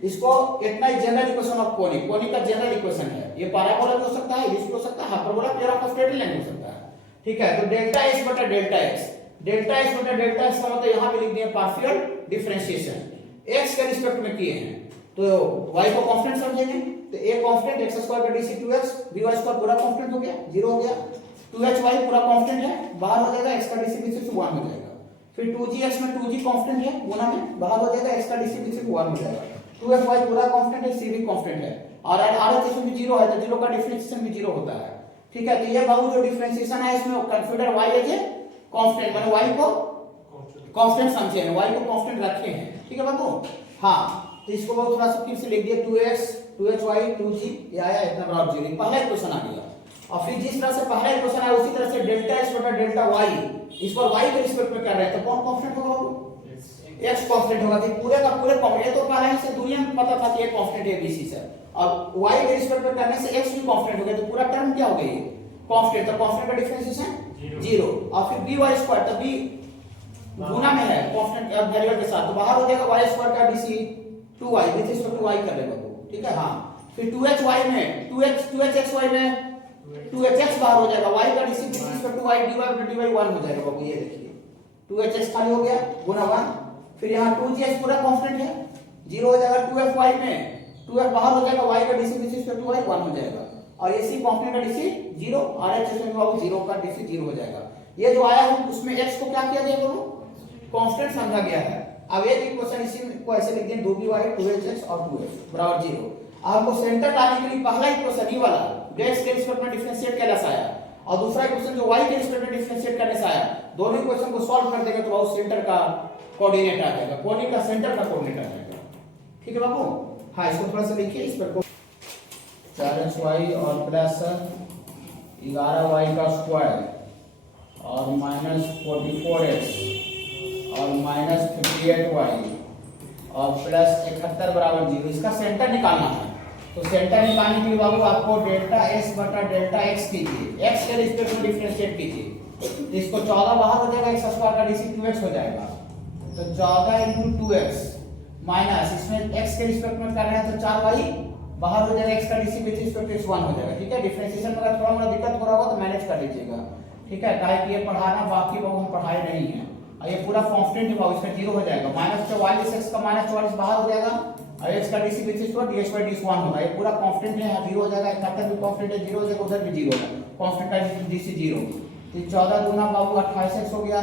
इसको इतना ही general equation of conic, conic का जनरल इक्वेशन है। ये पैराबोला भी हो सकता है, इलिप्स भी हो सकता है, hyperbola, pair of straight line हो सकता है, ठीक है। तो डेल्टा s बटा डेल्टा x, डेल्टा s बटा डेल्टा x का मतलब यहाँ पे लिख दिए पार्शियल डिफरेंशिएशन, x के रिस्पेक्ट में किए हैं, तो y को कांस्टेंट समझेंगे, तो a कांस्टेंट x स्क्वायर का dc 2x by स्क्वायर पूरा कांस्टेंट हो गया, 0 हो गया, 2hy पूरा कांस्टेंट है, बाहर हो जाएगा, x का dc 1 हो जाएगा। फिर 2gx में 2g कांस्टेंट है, गुना में बाहर हो जाएगा, x का dc पीछे 1 हो जाएगा। 2fy पूरा कांस्टेंट है, c भी कांस्टेंट है, और RHS में भी 0 है, तो 0 का डिफरेंशिएशन भी 0 होता है। ठीक है, तो ये बाबू जो डिफरेंशिएशन है इसमें consider y as a constant, माने y को कांस्टेंट समझे हैं, y को कांस्टेंट रखे हैं। ठीक है बाबू, हाँ, तो इसको बहुत थोड़ा सा फिर से लिख दिया 2x 2hy 2g, ये आया इतना बराबर 0, पहला इक्वेशन आ गया। और फिर जिस तरह से पहला इक्वेशन आया उसी तरह से डेल्टा x बटा डेल्टा y, इस पर y के रिस्पेक्ट में कर रहे हैं, तो कौन कांस्टेंट होगा बाबू? x कांस्टेंट होगा। तो पूरे का पूरे कांस्टेंट, तो पहले से दुनिया में पता था कि ये कांस्टेंट है bc से, और y के रिस्पेक्ट में करने से x भी कांस्टेंट हो गया, तो पूरा टर्म क्या हो गया? कांस्टेंट। तो कांस्टेंट का डिफरेंशिएशन 0, और फिर by2, तो b गुना में है कांस्टेंट वेरिएबल के साथ, तो बाहर हो जाएगा y2 का dc 2y, which is two y कर लेगा बाबू। ठीक है, हाँ, फिर 2hy में 2hxy में 2hx बाहर हो जाएगा, y का dc which is two y dy 1 हो जाएगा बाबू, ये देखिए 2hx खाली हो गया गुना 1, फिर यहाँ 2gx पूरा कांस्टेंट है 0 हो जाएगा, 2fy में 2f बाहर हो जाएगा, y का dc which is two y 1 हो जाएगा, और ये c कांस्टेंट का dc 0, RHS में बाबू 0 का dc 0 हो जाएगा। ये जो आया है उसमें x को क्या किया गया बाबू? कांस्टेंट समझा गया है। अब एक इक्वेशन इसी को ऐसे लिख दें 2by 2hx और 2f बराबर 0। अब हमको सेंटर लाने के लिए पहला इक्वेशन ये वाला जो x के रिस्पेक्ट में डिफरेंशिएट करने से आया, और दूसरा इक्वेशन जो y के रिस्पेक्ट में डिफरेंशिएट करने से आया, दोनों इक्वेशन को सॉल्व कर देंगे तो वो सेंटर का कोऑर्डिनेट आ जाएगा, कोऑर्डिनेट का सेंटर का कोऑर्डिनेट आ जाएगा। ठीक है बाबू, हाँ, इसको थोड़ा सा लिखिए, इस पर 4xy और प्लस 11y का स्क्वायर और माइनस 44x और माइनस 58y और प्लस 71 बराबर 0, इसका सेंटर निकालना है। तो सेंटर निकालने के लिए बाबू आपको डेल्टा s बटा डेल्टा x कीजिए, x के रिस्पेक्ट में डिफरेंशिएट कीजिए, तो इसको 14 बाहर हो जाएगा, x स्क्वायर का dc 2x हो जाएगा, तो 14 × 2x माइनस इसमें x के रिस्पेक्ट में कर रहे हैं तो 4y बाहर हो जाएगा, x का dc विच इज टू 1 हो जाएगा। ठीक है, डिफरेंशिएशन में अगर थोड़ा मोड़ा दिक्कत हो रहा होगा तो मैनेज कर लीजिएगा। ठीक है, काहे कि ये पढ़ाना बाकी बाबू हम पढ़ाए नहीं है, और ये पूरा कांस्टेंट है बाबू, इसका 0 हो जाएगा, -44x का -44 बाहर हो जाएगा, और x का dc विच इज ds/d1 होगा, ये पूरा कांस्टेंट है, यहाँ 0 हो जाएगा, 71 भी कांस्टेंट है 0 हो जाएगा, उधर भी 0 होगा, कांस्टेंट का dc 0, तो 14 दूना बाबू 28x हो गया,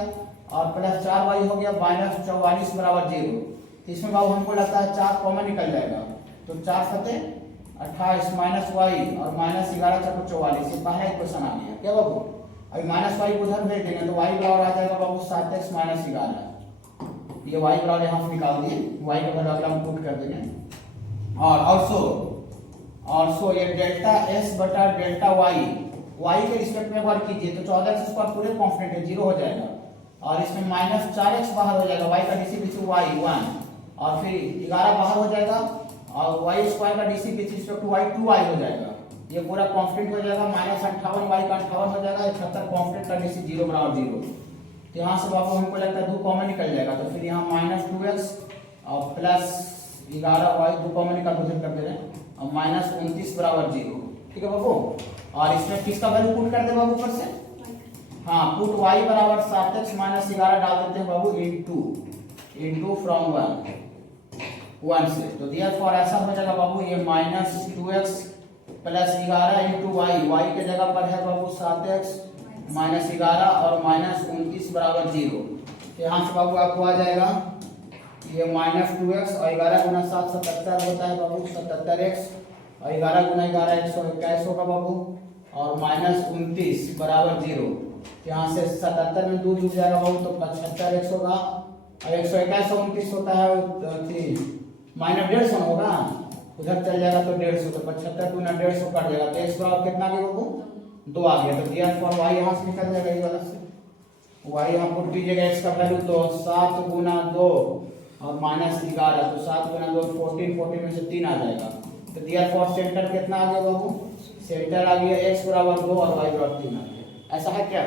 और प्लस 4y हो गया, -44 बराबर 0। तो इसमें बाबू हमको लगता है 4 कॉमन निकल जाएगा, तो 4 सते 28 माइनस y और माइनस 11 × 44, ये पहला इक्वेशन आ गया। क्या बाबू, अभी माइनस y उधर भेज देंगे तो y बराबर आ जाएगा बाबू 7x माइनस 11, ये y बराबर यहाँ से निकाल दिए, y का वैल्यू हम पुट कर देंगे, और ऑल्सो ये डेल्टा s बटा डेल्टा y के रिस्पेक्ट में वर्क कीजिए, तो 14x स्क्वायर पूरे कांस्टेंट है 0 हो जाएगा, और इसमें -4x बाहर हो जाएगा, y का dc विच y 1, और फिर 11 बाहर हो जाएगा, और y स्क्वायर का dc which is two y 2y हो जाएगा, ये पूरा कांस्टेंट हो जाएगा, -58y का 58 हो जाएगा, 71 कांस्टेंट का dc 0 बराबर 0। तो यहाँ से बाबू हमको लगता है 2 कॉमन निकल जाएगा, तो फिर यहाँ -2x और प्लस 11y 2 कॉमन निकाल उधर कर दे रहे हैं, और -29 बराबर 0। ठीक है बाबू, और इसमें किसका वैल्यू पुट कर दे बाबू ऊपर से? हाँ, पुट y बराबर 7x माइनस 11 डाल देते हैं बाबू इनटू फ्रॉम 1 से, तो देयरफॉर ऐसा हो जाएगा बाबू, ये -2x प्लस 11 × y के जगह पर है बाबू 7x माइनस 11 और -29 बराबर 0। तो यहाँ से बाबू आपको आ जाएगा ये -2x और 11 गुना 7 77 होता है बाबू, 77x और 11 गुना 11 121 होगा बाबू, और -29 बराबर 0। यहाँ से 77 में 2 जुड़ जाएगा बाबू, तो 75x होगा, और 121 और 29 होता है -150 होगा, उधर चल जाएगा तो 150, तो 75 गुना 150 कट जाएगा, तो x बराबर कितना आ गया बाबू? 2 आ गया, तो देयरफॉर y यहाँ से निकल जाएगा, ये वाला से y यहाँ पुट कीजिएगा x का वैल्यू, तो 7 गुना 2 और -11, तो 7 गुना 2 14 में से 3 आ जाएगा, तो देयरफॉर सेंटर कितना आ गया बाबू? सेंटर आ गया x बराबर 2 और y बराबर 3 आ गया। ऐसा है क्या?